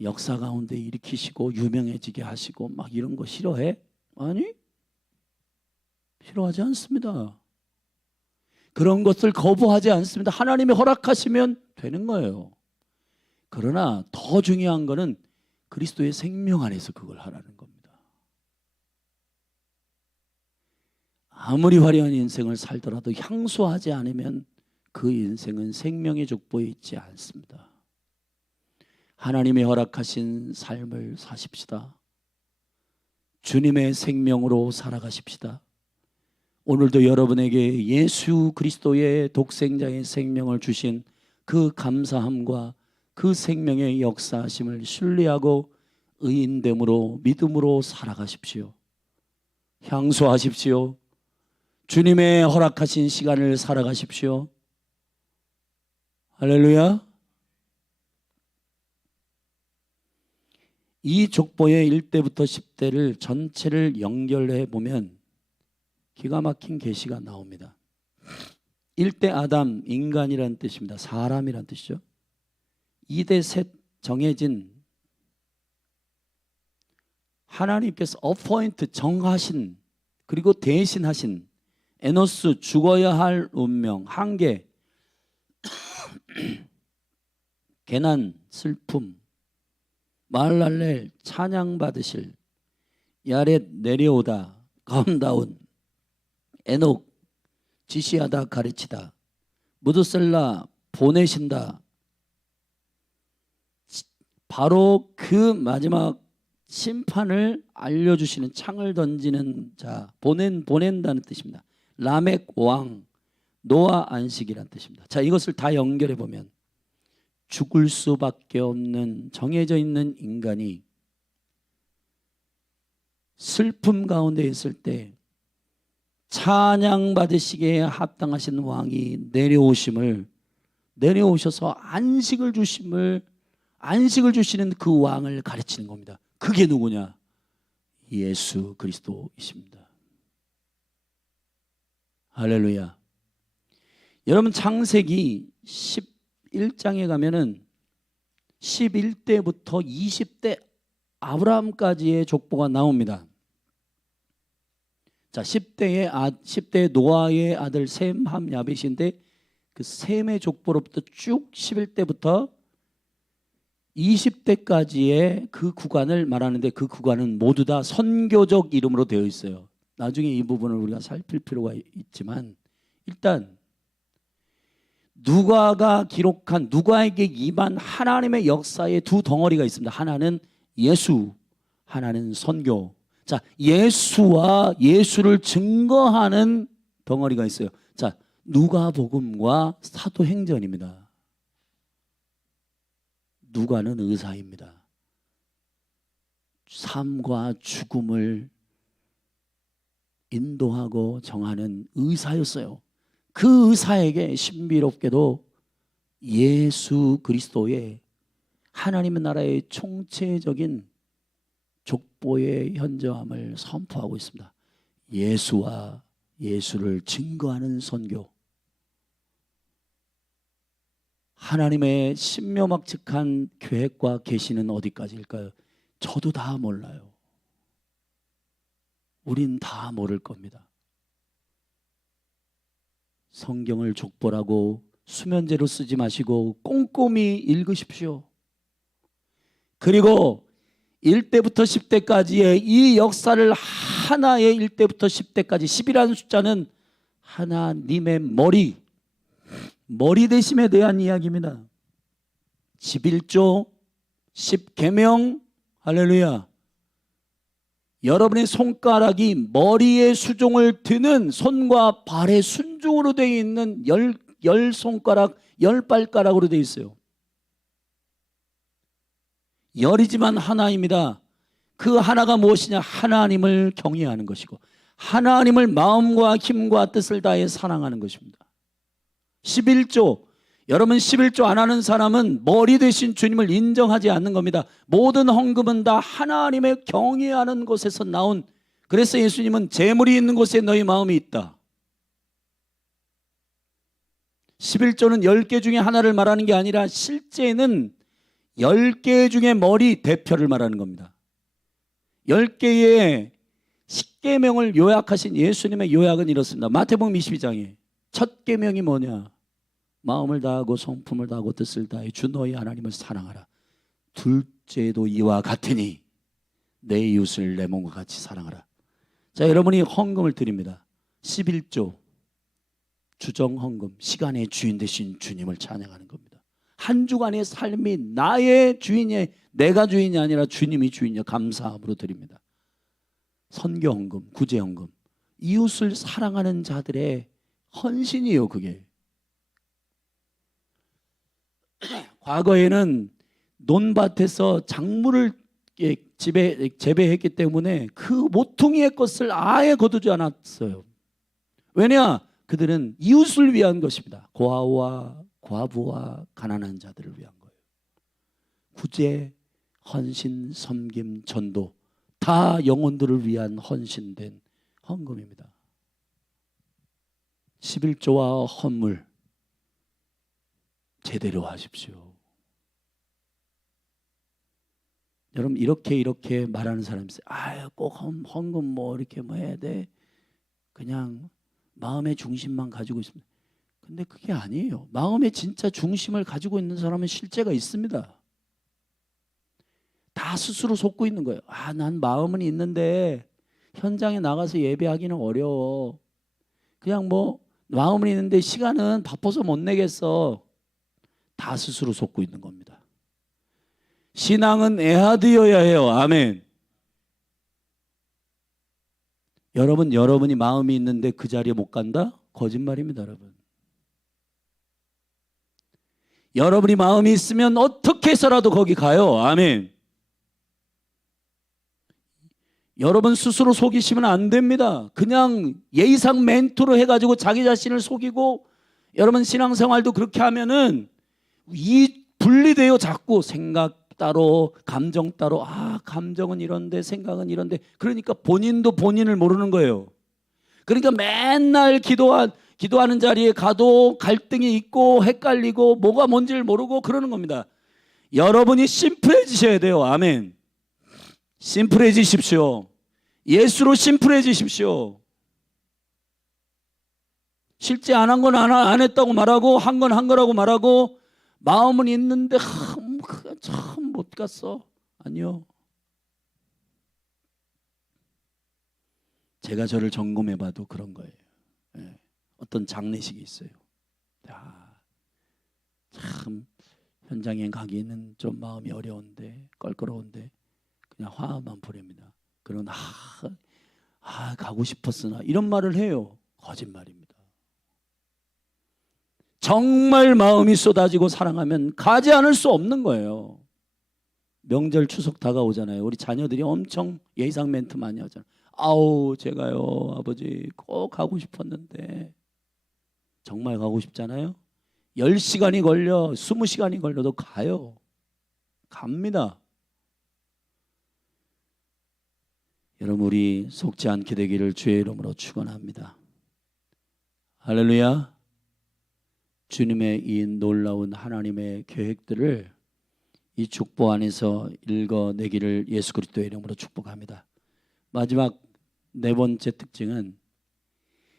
역사 가운데 일으키시고 유명해지게 하시고 막 이런 거 싫어해? 아니, 싫어하지 않습니다. 그런 것을 거부하지 않습니다. 하나님이 허락하시면 되는 거예요. 그러나 더 중요한 거는 그리스도의 생명 안에서 그걸 하라는 겁니다. 아무리 화려한 인생을 살더라도 향수하지 않으면 그 인생은 생명의 족보에 있지 않습니다. 하나님이 허락하신 삶을 사십시다. 주님의 생명으로 살아가십시다. 오늘도 여러분에게 예수 그리스도의 독생자의 생명을 주신 그 감사함과 그 생명의 역사하심을 신뢰하고 의인됨으로 믿음으로 살아가십시오. 향수하십시오. 주님의 허락하신 시간을 살아가십시오. 할렐루야. 이 족보의 1대부터 10대를 전체를 연결해 보면 기가 막힌 계시가 나옵니다. 1대 아담, 인간이라는 뜻입니다. 사람이라는 뜻이죠. 2대 셋, 정해진, 하나님께서 어포인트, 정하신, 그리고 대신하신, 에노스, 죽어야 할 운명, 한계, 개난, 슬픔, 마할랄렐, 찬양받으실, 야렛, 내려오다, 가운다운, 에녹, 지시하다, 가르치다, 무드셀라, 보내신다. 바로 그 마지막 심판을 알려주시는, 창을 던지는 자, 보낸다는 뜻입니다. 라멕 왕, 노아 안식이라는 뜻입니다. 자, 이것을 다 연결해 보면 죽을 수밖에 없는 정해져 있는 인간이 슬픔 가운데 있을 때 찬양 받으시기에 합당하신 왕이 내려오셔서 안식을 주시는 그 왕을 가르치는 겁니다. 그게 누구냐? 예수 그리스도이십니다. 할렐루야. 여러분 창세기 11장에 가면은 11대부터 20대 아브라함까지의 족보가 나옵니다. 자, 10대 노아의 아들 셈, 함, 야벳인데 그 셈의 족보로부터 쭉 11대부터 20대까지의 그 구간을 말하는데 그 구간은 모두 다 선교적 이름으로 되어 있어요. 나중에 이 부분을 우리가 살필 필요가 있지만 일단 누가가 기록한 누가에게 임한 하나님의 역사의 두 덩어리가 있습니다. 하나는 예수, 하나는 선교. 자, 예수와 예수를 증거하는 덩어리가 있어요. 자, 누가복음과 사도행전입니다. 누가는 의사입니다. 삶과 죽음을 인도하고 정하는 의사였어요. 그 의사에게 신비롭게도 예수 그리스도의 하나님의 나라의 총체적인 족보의 현저함을 선포하고 있습니다. 예수와 예수를 증거하는 선교. 하나님의 신묘막측한 계획과 계시는 어디까지일까요? 저도 다 몰라요. 우린 다 모를 겁니다. 성경을 족보라고 수면제로 쓰지 마시고 꼼꼼히 읽으십시오. 그리고 1대부터 10대까지의 이 역사를 하나의 1대부터 10대까지 10이라는 숫자는 하나님의 머리 대심에 대한 이야기입니다. 11조 10계명 할렐루야. 여러분의 손가락이 머리에 수종을 드는 손과 발의 순종으로 되어 있는 열 손가락, 열 발가락으로 되어 있어요. 열이지만 하나입니다. 그 하나가 무엇이냐? 하나님을 경외하는 것이고 하나님을 마음과 힘과 뜻을 다해 사랑하는 것입니다. 11조, 여러분 11조 안 하는 사람은 머리 대신 주님을 인정하지 않는 겁니다. 모든 헌금은 다 하나님의 경외하는 곳에서 나온, 그래서 예수님은 재물이 있는 곳에 너희 마음이 있다. 11조는 10개 중에 하나를 말하는 게 아니라 실제는 10개 중에 머리 대표를 말하는 겁니다. 10개의 10계명을 요약하신 예수님의 요약은 이렇습니다. 마태복음 22장에 첫 계명이 뭐냐? 마음을 다하고 성품을 다하고 뜻을 다해 주 너희 하나님을 사랑하라. 둘째도 이와 같으니 내 이웃을 내 몸과 같이 사랑하라. 자, 여러분이 헌금을 드립니다. 11조 주정 헌금, 시간의 주인 되신 주님을 찬양하는 겁니다. 한 주간의 삶이 나의 주인이, 내가 주인이 아니라 주님이 주인이여 감사함으로 드립니다. 선교 헌금, 구제 헌금, 이웃을 사랑하는 자들의 헌신이에요. 그게 과거에는 논밭에서 작물을 재배했기 때문에 그 모퉁이의 것을 아예 거두지 않았어요. 왜냐? 그들은 이웃을 위한 것입니다. 고아와 과부와 가난한 자들을 위한 거예요. 구제, 헌신, 섬김, 전도 다 영혼들을 위한 헌신된 헌금입니다. 11조와 헌물 제대로 하십시오. 여러분 이렇게 말하는 사람이 있어요. 아유, 꼭 헌금 뭐 이렇게 뭐 해야 돼. 그냥 마음의 중심만 가지고 있습니다. 근데 그게 아니에요. 마음의 진짜 중심을 가지고 있는 사람은 실제가 있습니다. 다 스스로 속고 있는 거예요. 아, 난 마음은 있는데 현장에 나가서 예배하기는 어려워. 그냥 뭐 마음은 있는데 시간은 바빠서 못 내겠어. 다 스스로 속고 있는 겁니다. 신앙은 애하드여야 해요. 아멘. 여러분이 마음이 있는데 그 자리에 못 간다? 거짓말입니다, 여러분. 여러분이 마음이 있으면 어떻게 해서라도 거기 가요. 아멘. 여러분 스스로 속이시면 안 됩니다. 그냥 예의상 멘트로 해가지고 자기 자신을 속이고, 여러분 신앙생활도 그렇게 하면은 이 분리돼요. 자꾸 생각 따로 감정 따로. 아, 감정은 이런데 생각은 이런데. 그러니까 본인도 본인을 모르는 거예요. 그러니까 맨날 기도하는 자리에 가도 갈등이 있고 헷갈리고 뭐가 뭔지를 모르고 그러는 겁니다. 여러분이 심플해지셔야 돼요. 아멘. 심플해지십시오. 예수로 심플해지십시오. 실제 안 한 건 안 했다고 말하고 한 건 한 거라고 말하고 마음은 있는데 참 못 갔어. 아니요. 제가 저를 점검해 봐도 그런 거예요. 예. 어떤 장례식이 있어요. 야, 참 현장에 가기는 좀 마음이 어려운데 껄끄러운데 그냥 화만 보냅니다. 그런 가고 싶었으나 이런 말을 해요. 거짓말입니다. 정말 마음이 쏟아지고 사랑하면 가지 않을 수 없는 거예요. 명절 추석 다가오잖아요. 우리 자녀들이 엄청 예상 멘트 많이 하잖아요. 아우 제가요 아버지 꼭 가고 싶었는데. 정말 가고 싶잖아요. 10시간이 걸려 20시간이 걸려도 가요. 갑니다. 여러분 우리 속지 않게 되기를 주의 이름으로 축원합니다. 할렐루야. 주님의 이 놀라운 하나님의 계획들을 이 축복 안에서 읽어내기를 예수 그리스도의 이름으로 축복합니다. 마지막 네 번째 특징은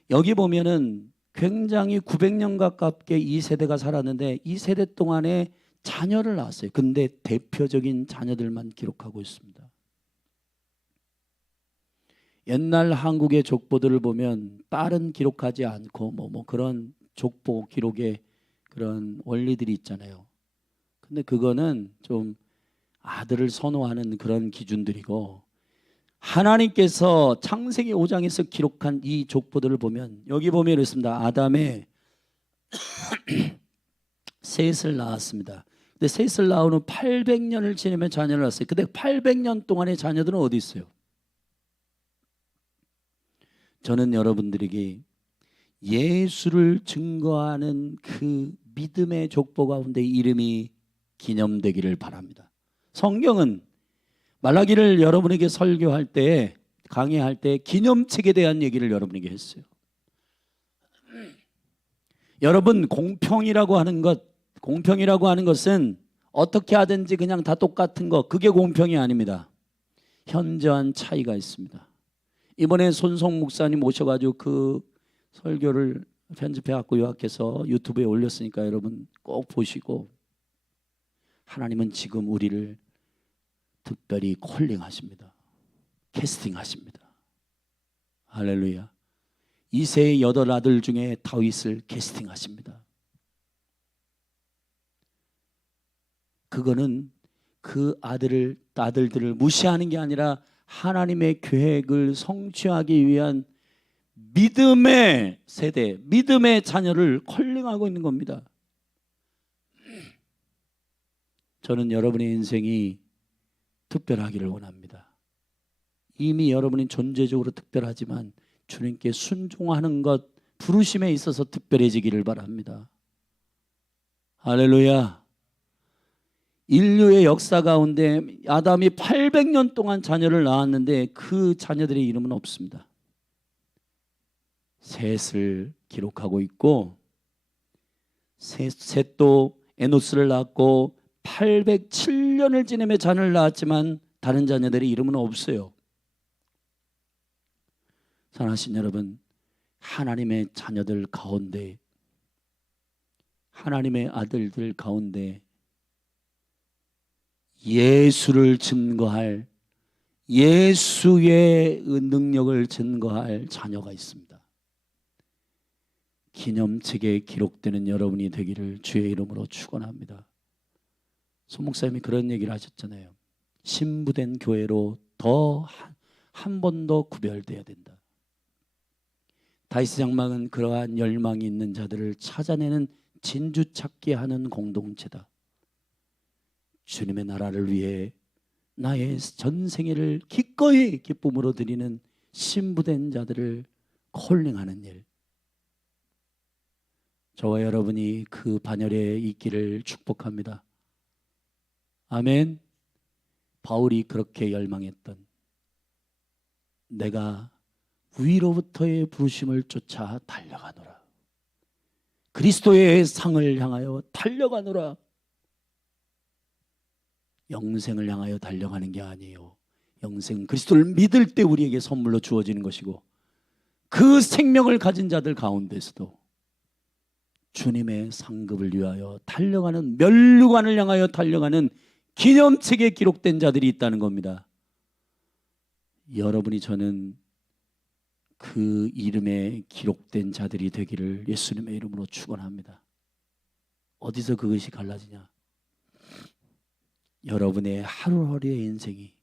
여기 보면은 굉장히 900년 가깝게 이 세대가 살았는데 이 세대 동안에 자녀를 낳았어요. 근데 대표적인 자녀들만 기록하고 있습니다. 옛날 한국의 족보들을 보면 딸은 기록하지 않고 뭐 그런 족보 기록의 그런 원리들이 있잖아요. 근데 그거는 좀 아들을 선호하는 그런 기준들이고 하나님께서 창세기 5장에서 기록한 이 족보들을 보면 여기 보면 이렇습니다. 아담의 셋을 낳았습니다. 근데 셋을 낳은 후 800년을 지내면 자녀를 낳았어요. 근데 800년 동안의 자녀들은 어디 있어요? 저는 여러분들에게 예수를 증거하는 그 믿음의 족보 가운데 이름이 기념되기를 바랍니다. 성경은 말라기를 여러분에게 설교할 때 강의할 때 기념책에 대한 얘기를 여러분에게 했어요. 여러분 공평이라고 하는 것은 어떻게 하든지 그냥 다 똑같은 거 그게 공평이 아닙니다. 현저한 차이가 있습니다. 이번에 손성 목사님 오셔가지고 그 설교를 편집해갖고 요약해서 유튜브에 올렸으니까 여러분 꼭 보시고 하나님은 지금 우리를 특별히 콜링하십니다. 캐스팅하십니다. 할렐루야. 이새의 8 아들 중에 다윗을 캐스팅하십니다. 그거는 그 아들들을 무시하는 게 아니라 하나님의 계획을 성취하기 위한 믿음의 세대, 믿음의 자녀를 콜링하고 있는 겁니다. 저는 여러분의 인생이 특별하기를 원합니다. 이미 여러분이 존재적으로 특별하지만 주님께 순종하는 것, 부르심에 있어서 특별해지기를 바랍니다. 할렐루야. 인류의 역사 가운데 아담이 800년 동안 자녀를 낳았는데 그 자녀들의 이름은 없습니다. 셋을 기록하고 있고 셋도 에노스를 낳았고 807년을 지내며 자녀를 낳았지만 다른 자녀들의 이름은 없어요. 사랑하신 여러분, 하나님의 자녀들 가운데 하나님의 아들들 가운데 예수를 증거할 예수의 능력을 증거할 자녀가 있습니다. 기념책에 기록되는 여러분이 되기를 주의 이름으로 축원합니다. 손 목사님이 그런 얘기를 하셨잖아요. 신부된 교회로 더 한 번 더 구별되어야 된다. 다윗 장막은 그러한 열망이 있는 자들을 찾아내는 진주찾기 하는 공동체다. 주님의 나라를 위해 나의 전생애를 기꺼이 기쁨으로 드리는 신부된 자들을 콜링하는 일. 저와 여러분이 그 반열에 있기를 축복합니다. 아멘. 바울이 그렇게 열망했던 내가 위로부터의 부르심을 쫓아 달려가노라. 그리스도의 상을 향하여 달려가노라. 영생을 향하여 달려가는 게 아니에요. 영생은 그리스도를 믿을 때 우리에게 선물로 주어지는 것이고 그 생명을 가진 자들 가운데서도 주님의 상급을 위하여 달려가는 면류관을 향하여 달려가는 기념책에 기록된 자들이 있다는 겁니다. 여러분이 저는 그 이름에 기록된 자들이 되기를 예수님의 이름으로 축원합니다. 어디서 그것이 갈라지냐? 여러분의 하루하루의 인생이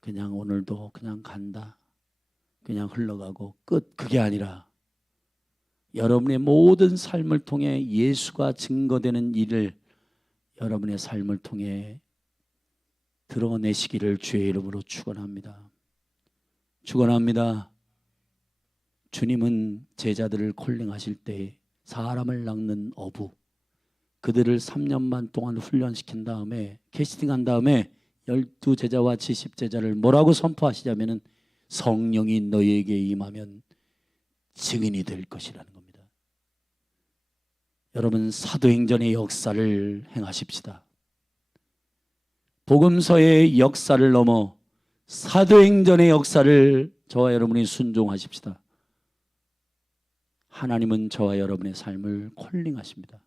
그냥 오늘도 그냥 간다, 그냥 흘러가고 끝, 그게 아니라 여러분의 모든 삶을 통해 예수가 증거되는 일을 여러분의 삶을 통해 드러내시기를 주의 이름으로 축원합니다. 축원합니다. 주님은 제자들을 콜링하실 때 사람을 낚는 어부, 그들을 3년만 동안 훈련시킨 다음에 캐스팅한 다음에 12제자와 70제자를 뭐라고 선포하시자면은 성령이 너희에게 임하면 증인이 될 것이라는 겁니다. 여러분, 사도행전의 역사를 행하십시다. 복음서의 역사를 넘어 사도행전의 역사를 저와 여러분이 순종하십시다. 하나님은 저와 여러분의 삶을 콜링하십니다.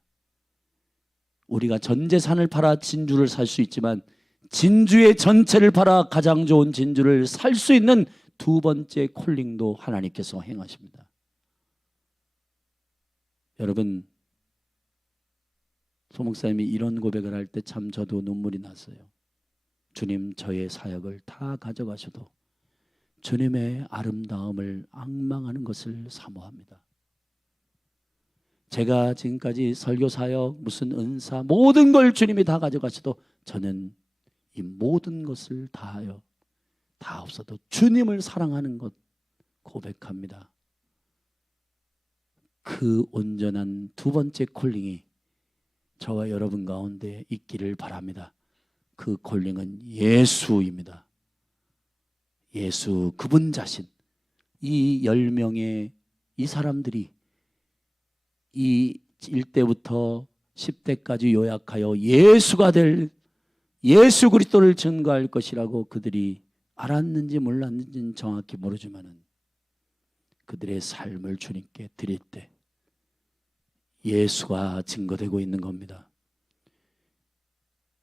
우리가 전 재산을 팔아 진주를 살 수 있지만 진주의 전체를 팔아 가장 좋은 진주를 살 수 있는 두 번째 콜링도 하나님께서 행하십니다. 여러분, 소 목사님이 이런 고백을 할 때 참 저도 눈물이 났어요. 주님, 저의 사역을 다 가져가셔도 주님의 아름다움을 앙망하는 것을 사모합니다. 제가 지금까지 설교 사역, 무슨 은사, 모든 걸 주님이 다 가져가셔도 저는 이 모든 것을 다하여 다 없어도 주님을 사랑하는 것 고백합니다. 그 온전한 두 번째 콜링이 저와 여러분 가운데 있기를 바랍니다. 그 콜링은 예수입니다. 예수, 그분 자신. 이 10명의 이 사람들이 이 1대부터 10대까지 요약하여 예수가 될 예수 그리스도를 증거할 것이라고 그들이 알았는지 몰랐는지는 정확히 모르지만은 그들의 삶을 주님께 드릴 때 예수가 증거되고 있는 겁니다.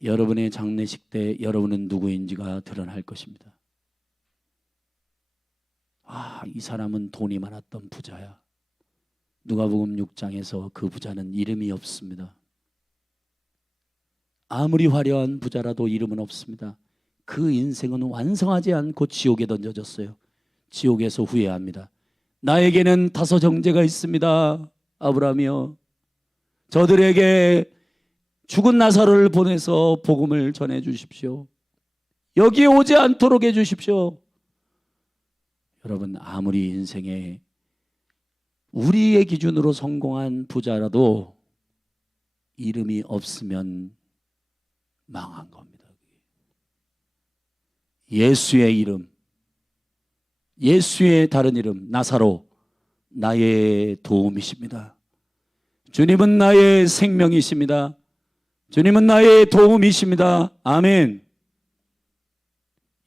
여러분의 장례식 때 여러분은 누구인지가 드러날 것입니다. 아, 이 사람은 돈이 많았던 부자야. 누가복음 6장에서 그 부자는 이름이 없습니다. 아무리 화려한 부자라도 이름은 없습니다. 그 인생은 완성하지 않고 지옥에 던져졌어요. 지옥에서 후회합니다. 나에게는 5 형제가 있습니다. 아브라함이여, 저들에게 죽은 나사로를 보내서 복음을 전해 주십시오. 여기에 오지 않도록 해 주십시오. 여러분, 아무리 인생에 우리의 기준으로 성공한 부자라도 이름이 없으면 망한 겁니다. 예수의 이름, 예수의 다른 이름, 나사로, 나의 도움이십니다. 주님은 나의 생명이십니다. 주님은 나의 도움이십니다. 아멘.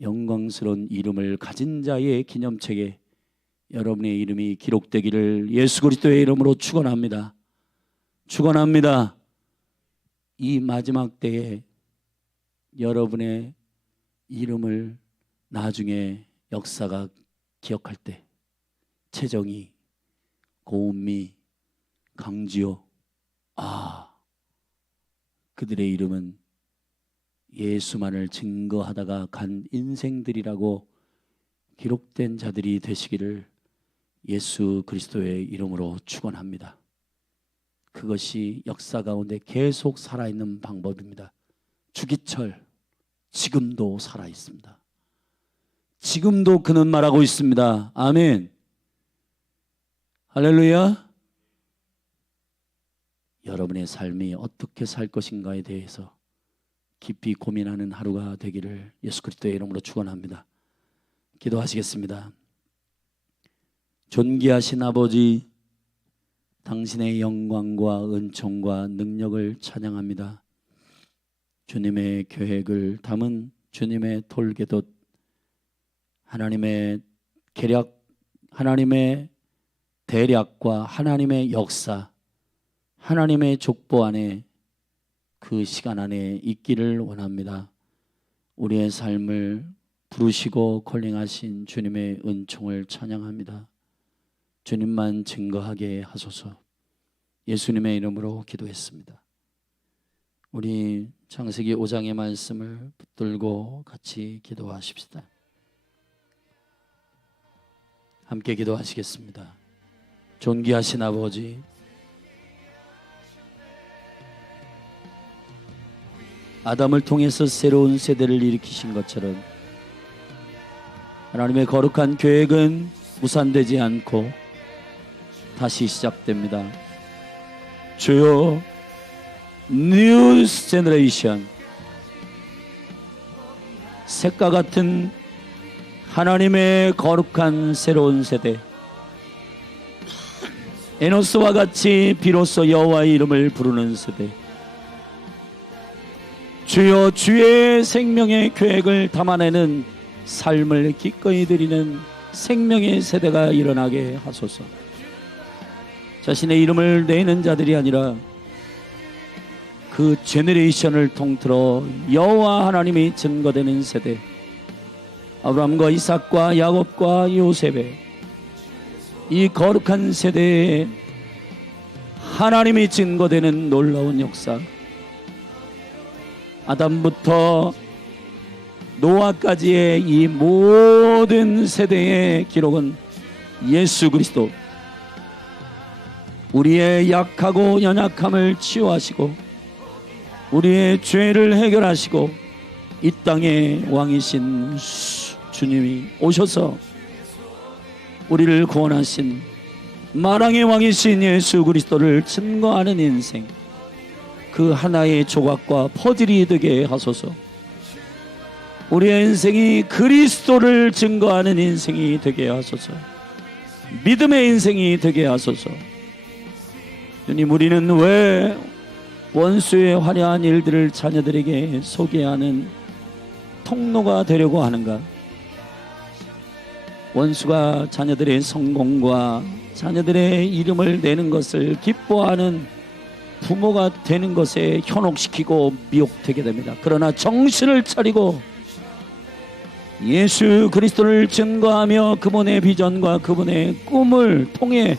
영광스러운 이름을 가진 자의 기념책에 여러분의 이름이 기록되기를 예수 그리스도의 이름으로 축원합니다. 축원합니다. 이 마지막 때에 여러분의 이름을 나중에 역사가 기억할 때 최정희, 고은미, 강지호, 그들의 이름은 예수만을 증거하다가 간 인생들이라고 기록된 자들이 되시기를 예수 그리스도의 이름으로 축원합니다. 그것이 역사 가운데 계속 살아있는 방법입니다. 주기철 지금도 살아있습니다. 지금도 그는 말하고 있습니다. 아멘. 할렐루야. 여러분의 삶이 어떻게 살 것인가에 대해서 깊이 고민하는 하루가 되기를 예수 그리스도의 이름으로 축원합니다. 기도하시겠습니다. 존귀하신 아버지, 당신의 영광과 은총과 능력을 찬양합니다. 주님의 계획을 담은 주님의 돌개돛, 하나님의 계략, 하나님의 대략과 하나님의 역사, 하나님의 족보 안에 그 시간 안에 있기를 원합니다. 우리의 삶을 부르시고 콜링하신 주님의 은총을 찬양합니다. 주님만 증거하게 하소서. 예수님의 이름으로 기도했습니다. 우리 창세기 5장의 말씀을 붙들고 같이 기도하십시다. 함께 기도하시겠습니다. 존귀하신 아버지, 아담을 통해서 새로운 세대를 일으키신 것처럼 하나님의 거룩한 계획은 무산되지 않고 다시 시작됩니다. 주여, New Generation, 색과 같은 하나님의 거룩한 새로운 세대, 에노스와 같이 비로소 여호와의 이름을 부르는 세대, 주여, 주의 생명의 계획을 담아내는 삶을 기꺼이 드리는 생명의 세대가 일어나게 하소서. 자신의 이름을 내는 자들이 아니라 그 제너레이션을 통틀어 여호와 하나님이 증거되는 세대, 아브라함과 이삭과 야곱과 요셉의 이 거룩한 세대에 하나님이 증거되는 놀라운 역사, 아담부터 노아까지의 이 모든 세대의 기록은 예수 그리스도, 우리의 약하고 연약함을 치유하시고 우리의 죄를 해결하시고 이 땅의 왕이신 주님이 오셔서 우리를 구원하신 만왕의 왕이신 예수 그리스도를 증거하는 인생, 그 하나의 조각과 퍼즐이 되게 하소서. 우리의 인생이 그리스도를 증거하는 인생이 되게 하소서. 믿음의 인생이 되게 하소서. 주님, 우리는 왜 원수의 화려한 일들을 자녀들에게 소개하는 통로가 되려고 하는가? 원수가 자녀들의 성공과 자녀들의 이름을 내는 것을 기뻐하는 부모가 되는 것에 현혹시키고 미혹되게 됩니다. 그러나 정신을 차리고 예수 그리스도를 증거하며 그분의 비전과 그분의 꿈을 통해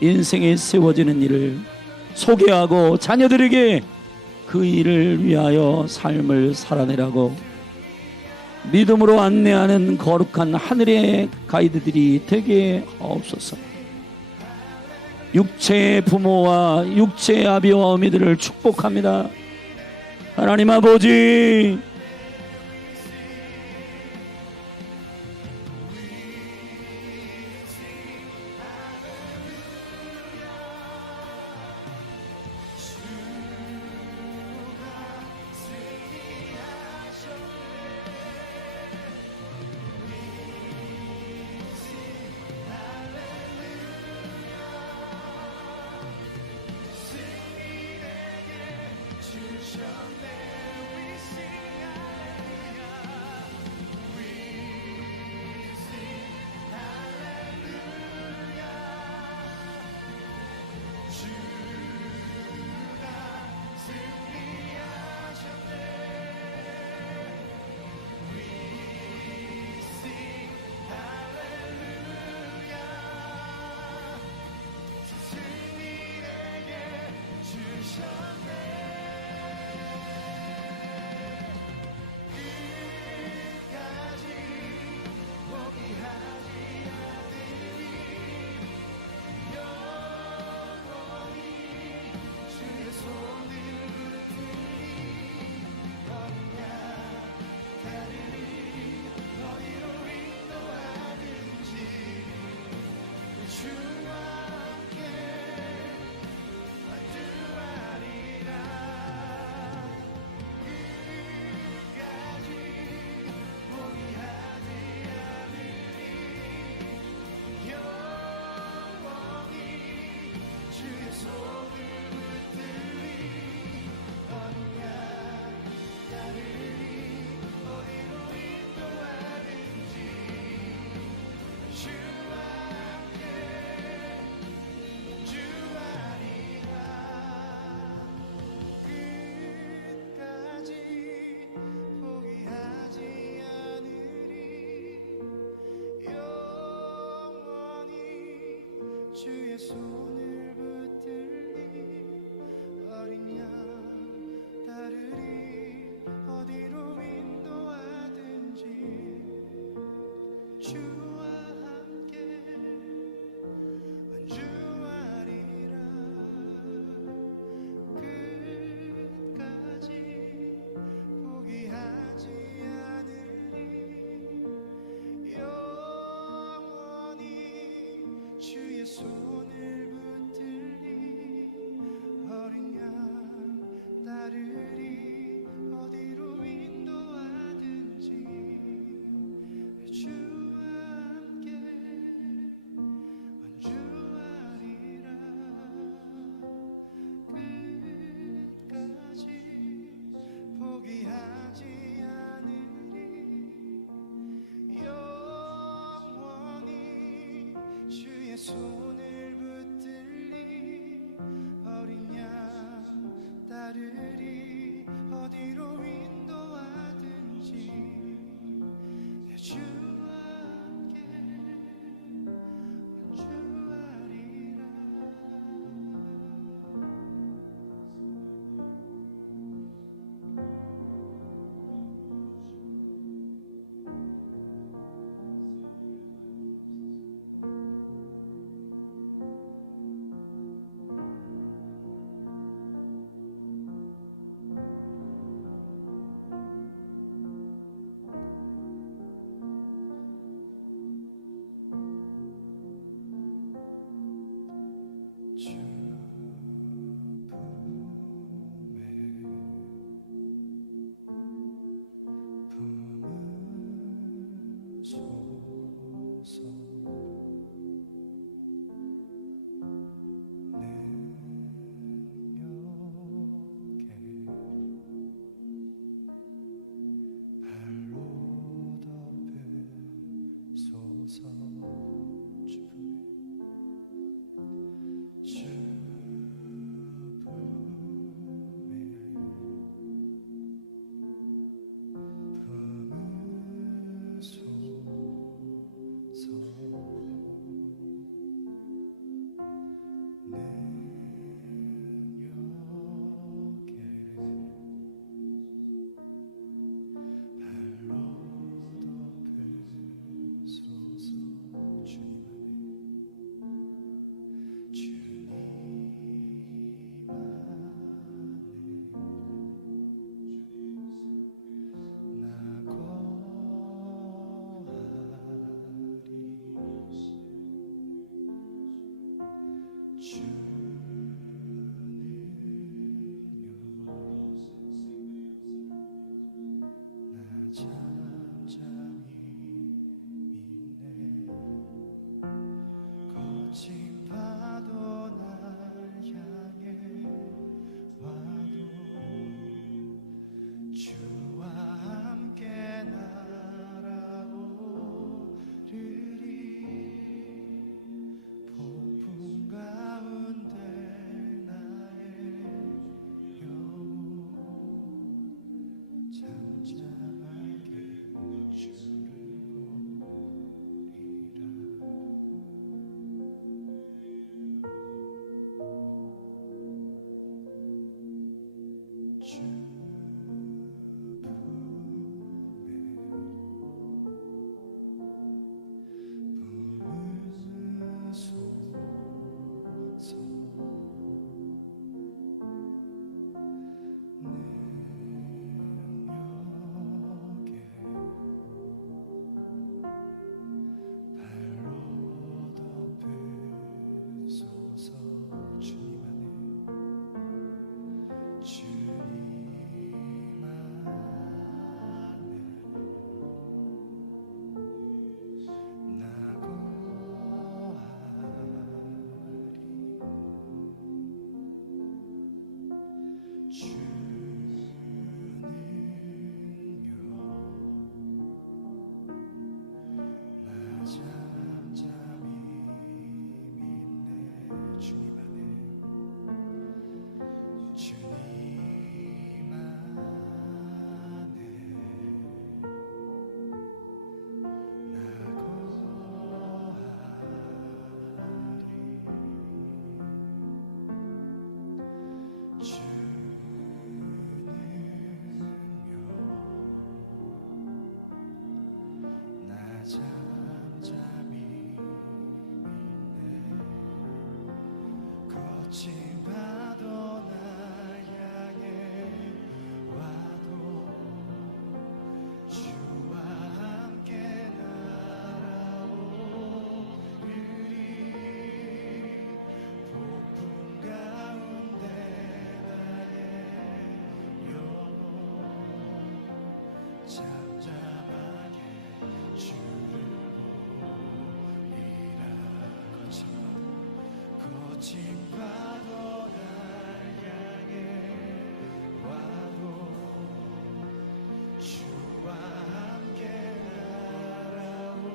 인생에 세워지는 일을 소개하고 자녀들에게 그 일을 위하여 삶을 살아내라고 믿음으로 안내하는 거룩한 하늘의 가이드들이 되게 하옵소서. 육체의 부모와 육체의 아비와 어미들을 축복합니다. 하나님 아버지, 손을 붙들리 어린 양 따르리 어디로 인도하든지 내 주와 함께 완주하리라. 주 품으소서. 능력에 발로 덮으소서. 주 거친 파도 날 향해 와도 주와 함께 날아오르리. 폭풍 가운데 나의 영혼 잠잠하게 주를 주 품으소서. 능력에 발로 덮으소서. 주님 안에 주님 안에 나 거하리. 주 능력 나 잠잠히 믿네. 주님 안에 주님 안에 나 거하리. 주 능력 나 잠잠히 믿네. 거친 파도 날 향해 와도 주와 함께 날아오르리. 폭풍 가운데 나의 영혼 잠잠하게 주를 보리라. 거친 파도 날 향해 와도 주와 함께 날아오르리.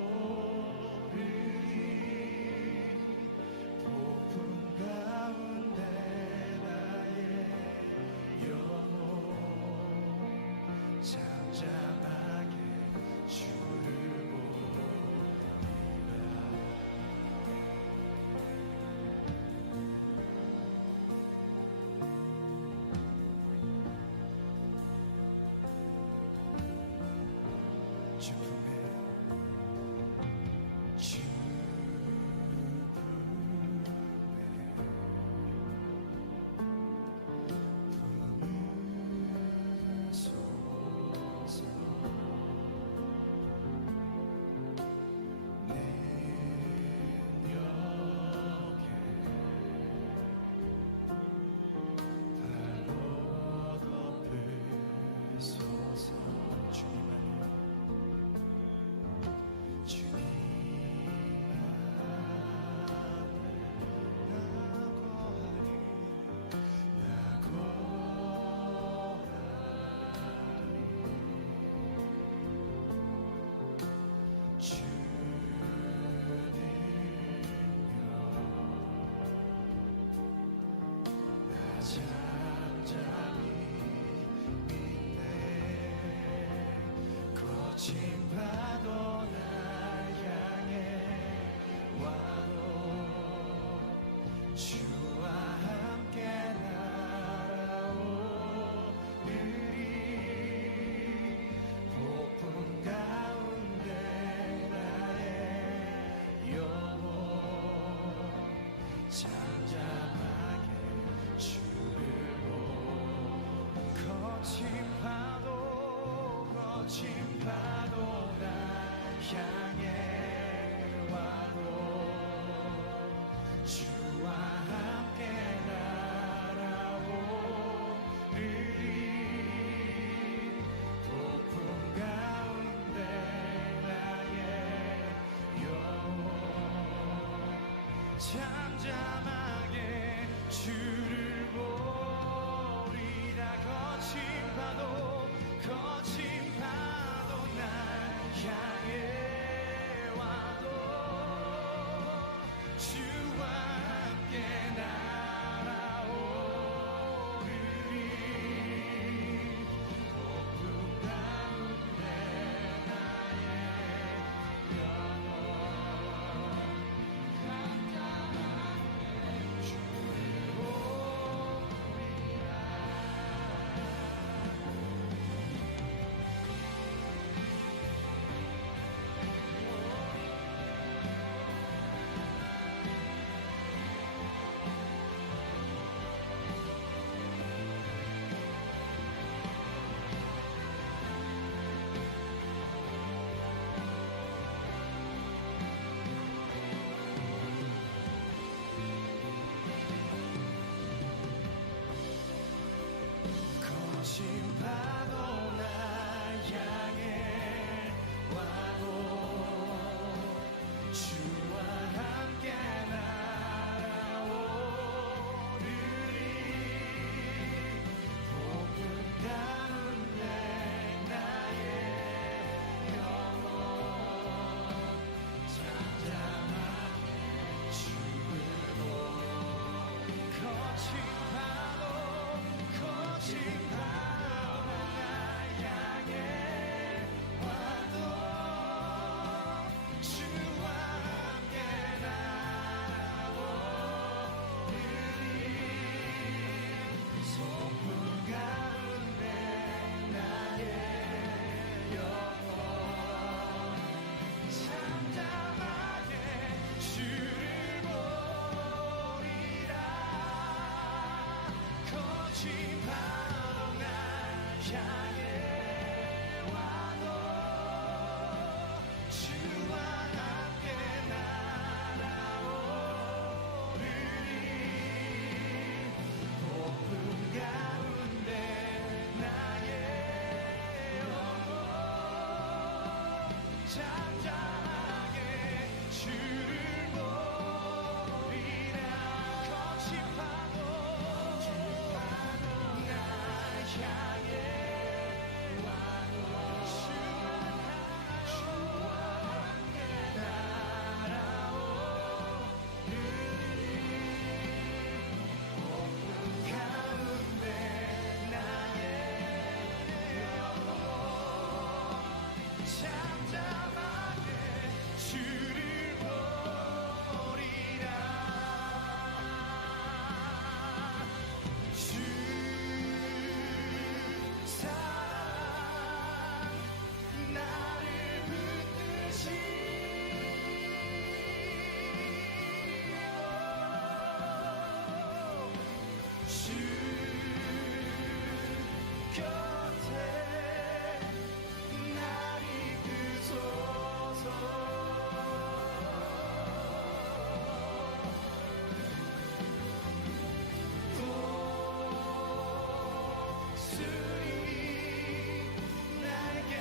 파도 날 향해 와도 주와 함께 날아오르리 폭풍 가운데 나의 영혼 잠잠하게 주를 거친 파도 날 향해 와도 주와 함께 날아오르리 폭풍 가운데 나의 영혼 잠잠하게 주를 보리라 거친 파도 날 향해 와도 주와 함께 날아오르리 폭풍 가운데 나의 영혼 거친 파도 날 향해 와도 주와 함께 날아오르리 폭풍 가운데 나의 영혼 잠잠하게 주를 거친 파도 날 향해 와도 주와 함께 날아오르리 소풍 가운데 나의 영혼 잠잠하게 주를 보리라 거친 파도 날 향해 와도 주와 함께 날아오르리 폭풍 가운데 나의 영혼 잠잠하게 주를 보리라 거친 파도 날 향해 와도 주와 함께 날아오르리 폭풍 가운데 나의 영혼 잠잠하게 주를 보리라 주 사랑 나를 붙드시고 주 곁에 날 이끄소서 독수리 날개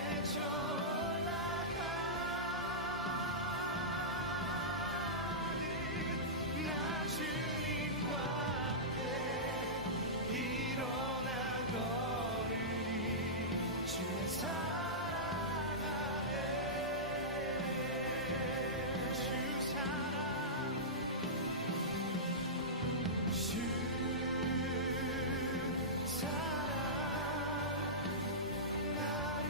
올라가듯 나 주님과 함께 일어나 걸으리 주의 사랑 안에 주 사랑 주 사랑 나를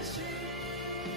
붙드시고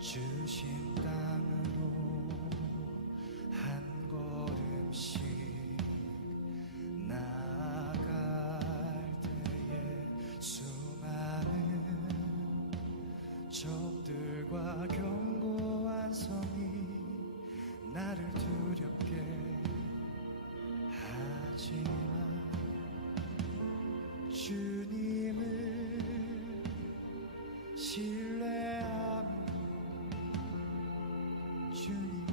주신 땅으로 한 걸음씩 나아갈 때에 수많은 적들과 견고한 성이 나를 두렵게 하지만 주님을 신뢰함으로 주님을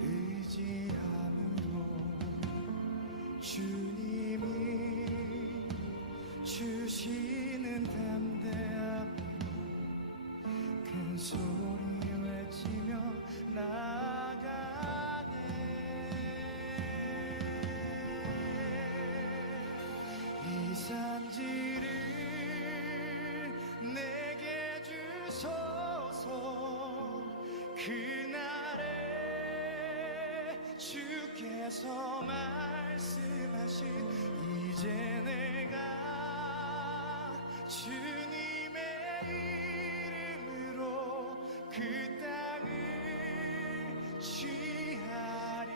의지함으로 주님이 주시는 담대함으로 큰 소리 외치며 나아가네. 이 산지를 내게 주소서. 그날에 주께서 말씀하신 이제 내가 주님의 이름으로 그 땅을 취하리니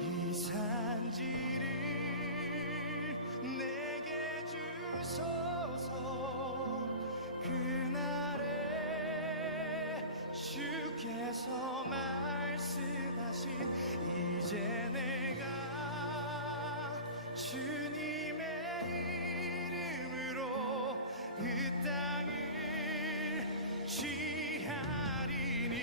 이 산지를 내게 주소서. 그날에 주께서 말씀하신 이제 내가 주님의 이름으로 그 땅을 취하리니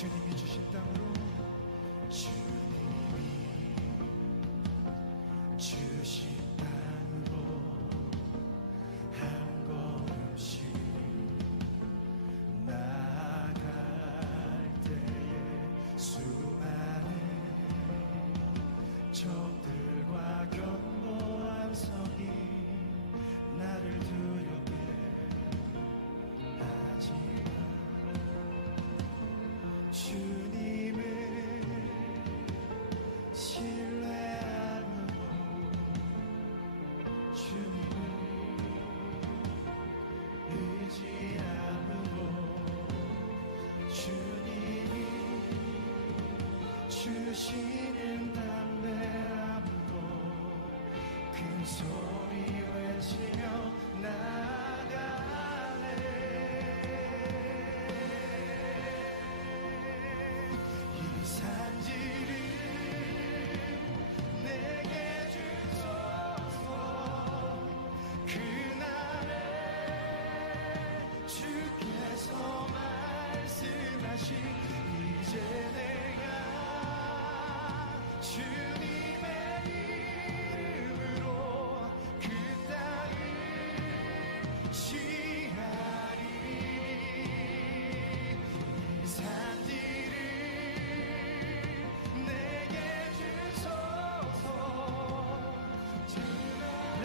주님이 주신 땅으로 주님이 주신 땅으로 한 걸음씩 나아갈 때에 수많은 적들과 견고한 성이 나를 두렵게 하지만 주님을 신뢰하고 주님을 의지하고 주님이 주시는 담대함으로 큰 소리 외치며 나아가네. 이 산지를 내게 주소서. 그날에 주께서 말씀하신 이제 내가 주님의 이름으로 그 땅을 취하리. 이 산지를 내게 주소서. 주날에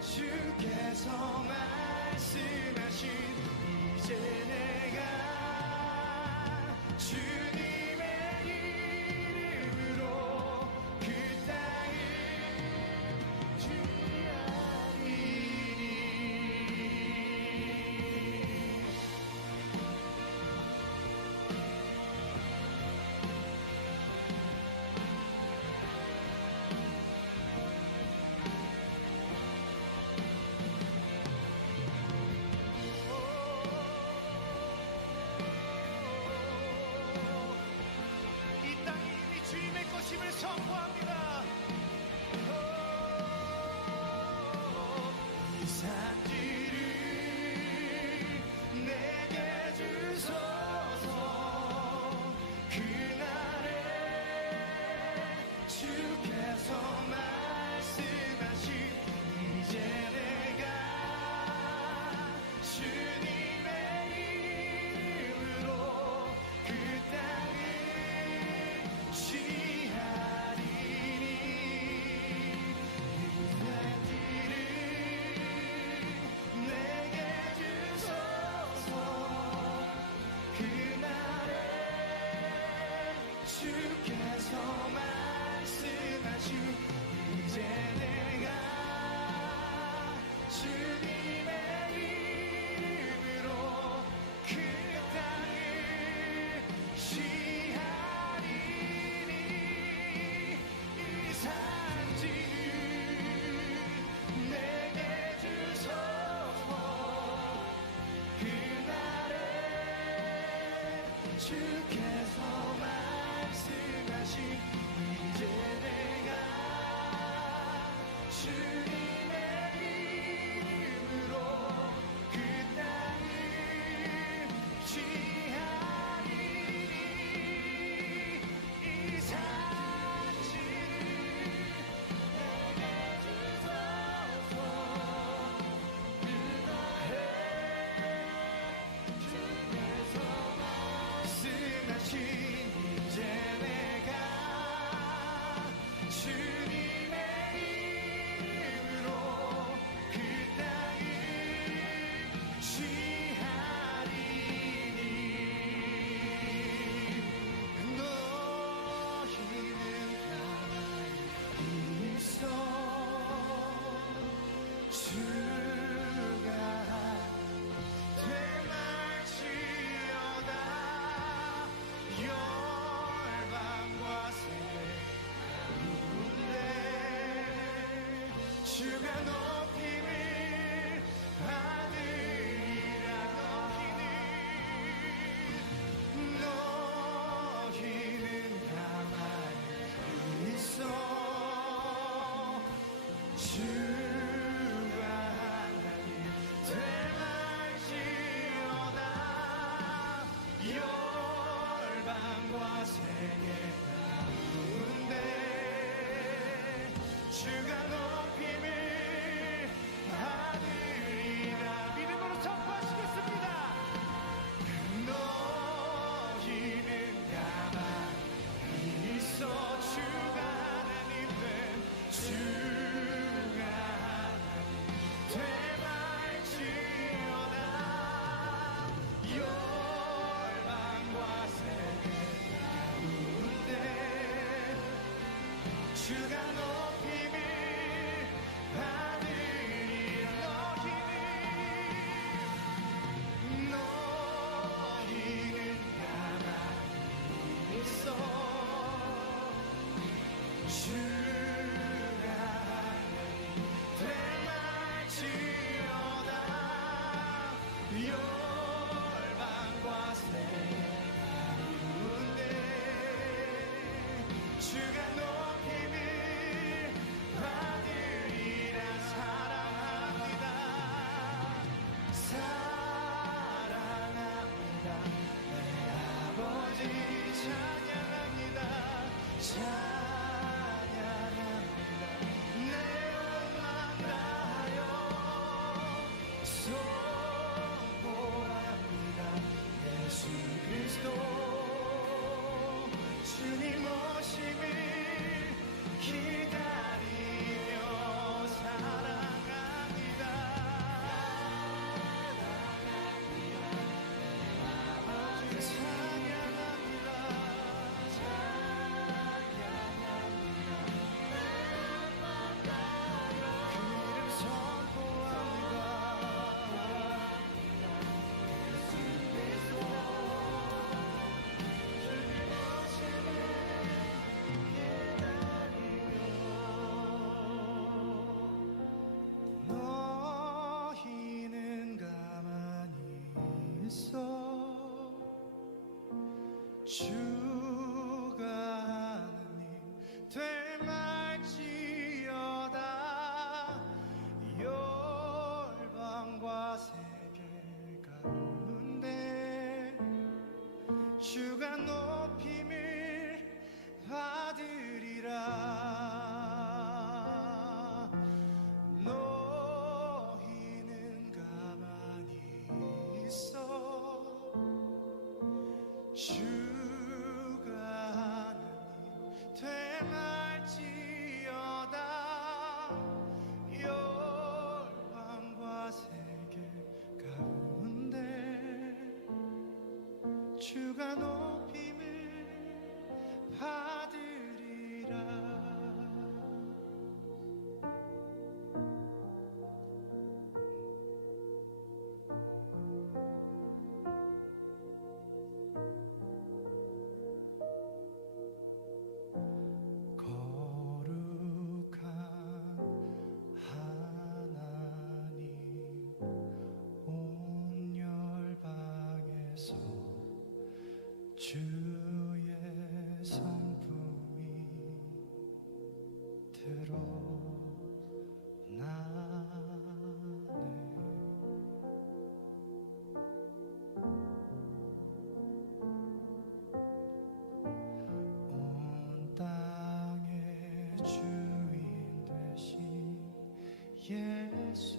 주께서 말씀하신 이제 내가 주님의 이름으로 그 땅을 취하리. 이 땅이 이미 주님의 것임을 선포합니다. 이 산지를 내게 주소서. 그날에 주께서 말씀하신 이제 내가 주님의 이름으로 그 땅을 취하리니. 이 산지를 내게 주소서. 그날에 주께서 말씀하신 이제 내가 주님의 이름으로 그 땅을 취하리니. 이 산지를 내게 주소서. 그날에 주께서 말씀하신 이제 내가 주님의 이름으로 그 땅을 취하리니. 이 산지를 내게 주소서. 그날에 주께서 말씀하신 이제 내가 주님의 이름으로 그 땅을 취하리니. 너희는 가만히 있어. 주가 되말지어다. 열방과 세계 가운데 주가 높임을 받으리라. 너희는 가만히 있어. 주가 하나님 되말지어다. 주가 높임을 받으리라. 거룩한 하나님, 온 열방에서 주의 성품이 드러나네. 온 땅의 주인 되신 예수,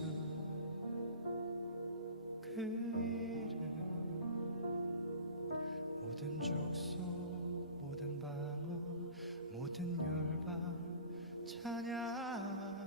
그 이름 모든 족속, 모든 방언, 모든 열방 찬양.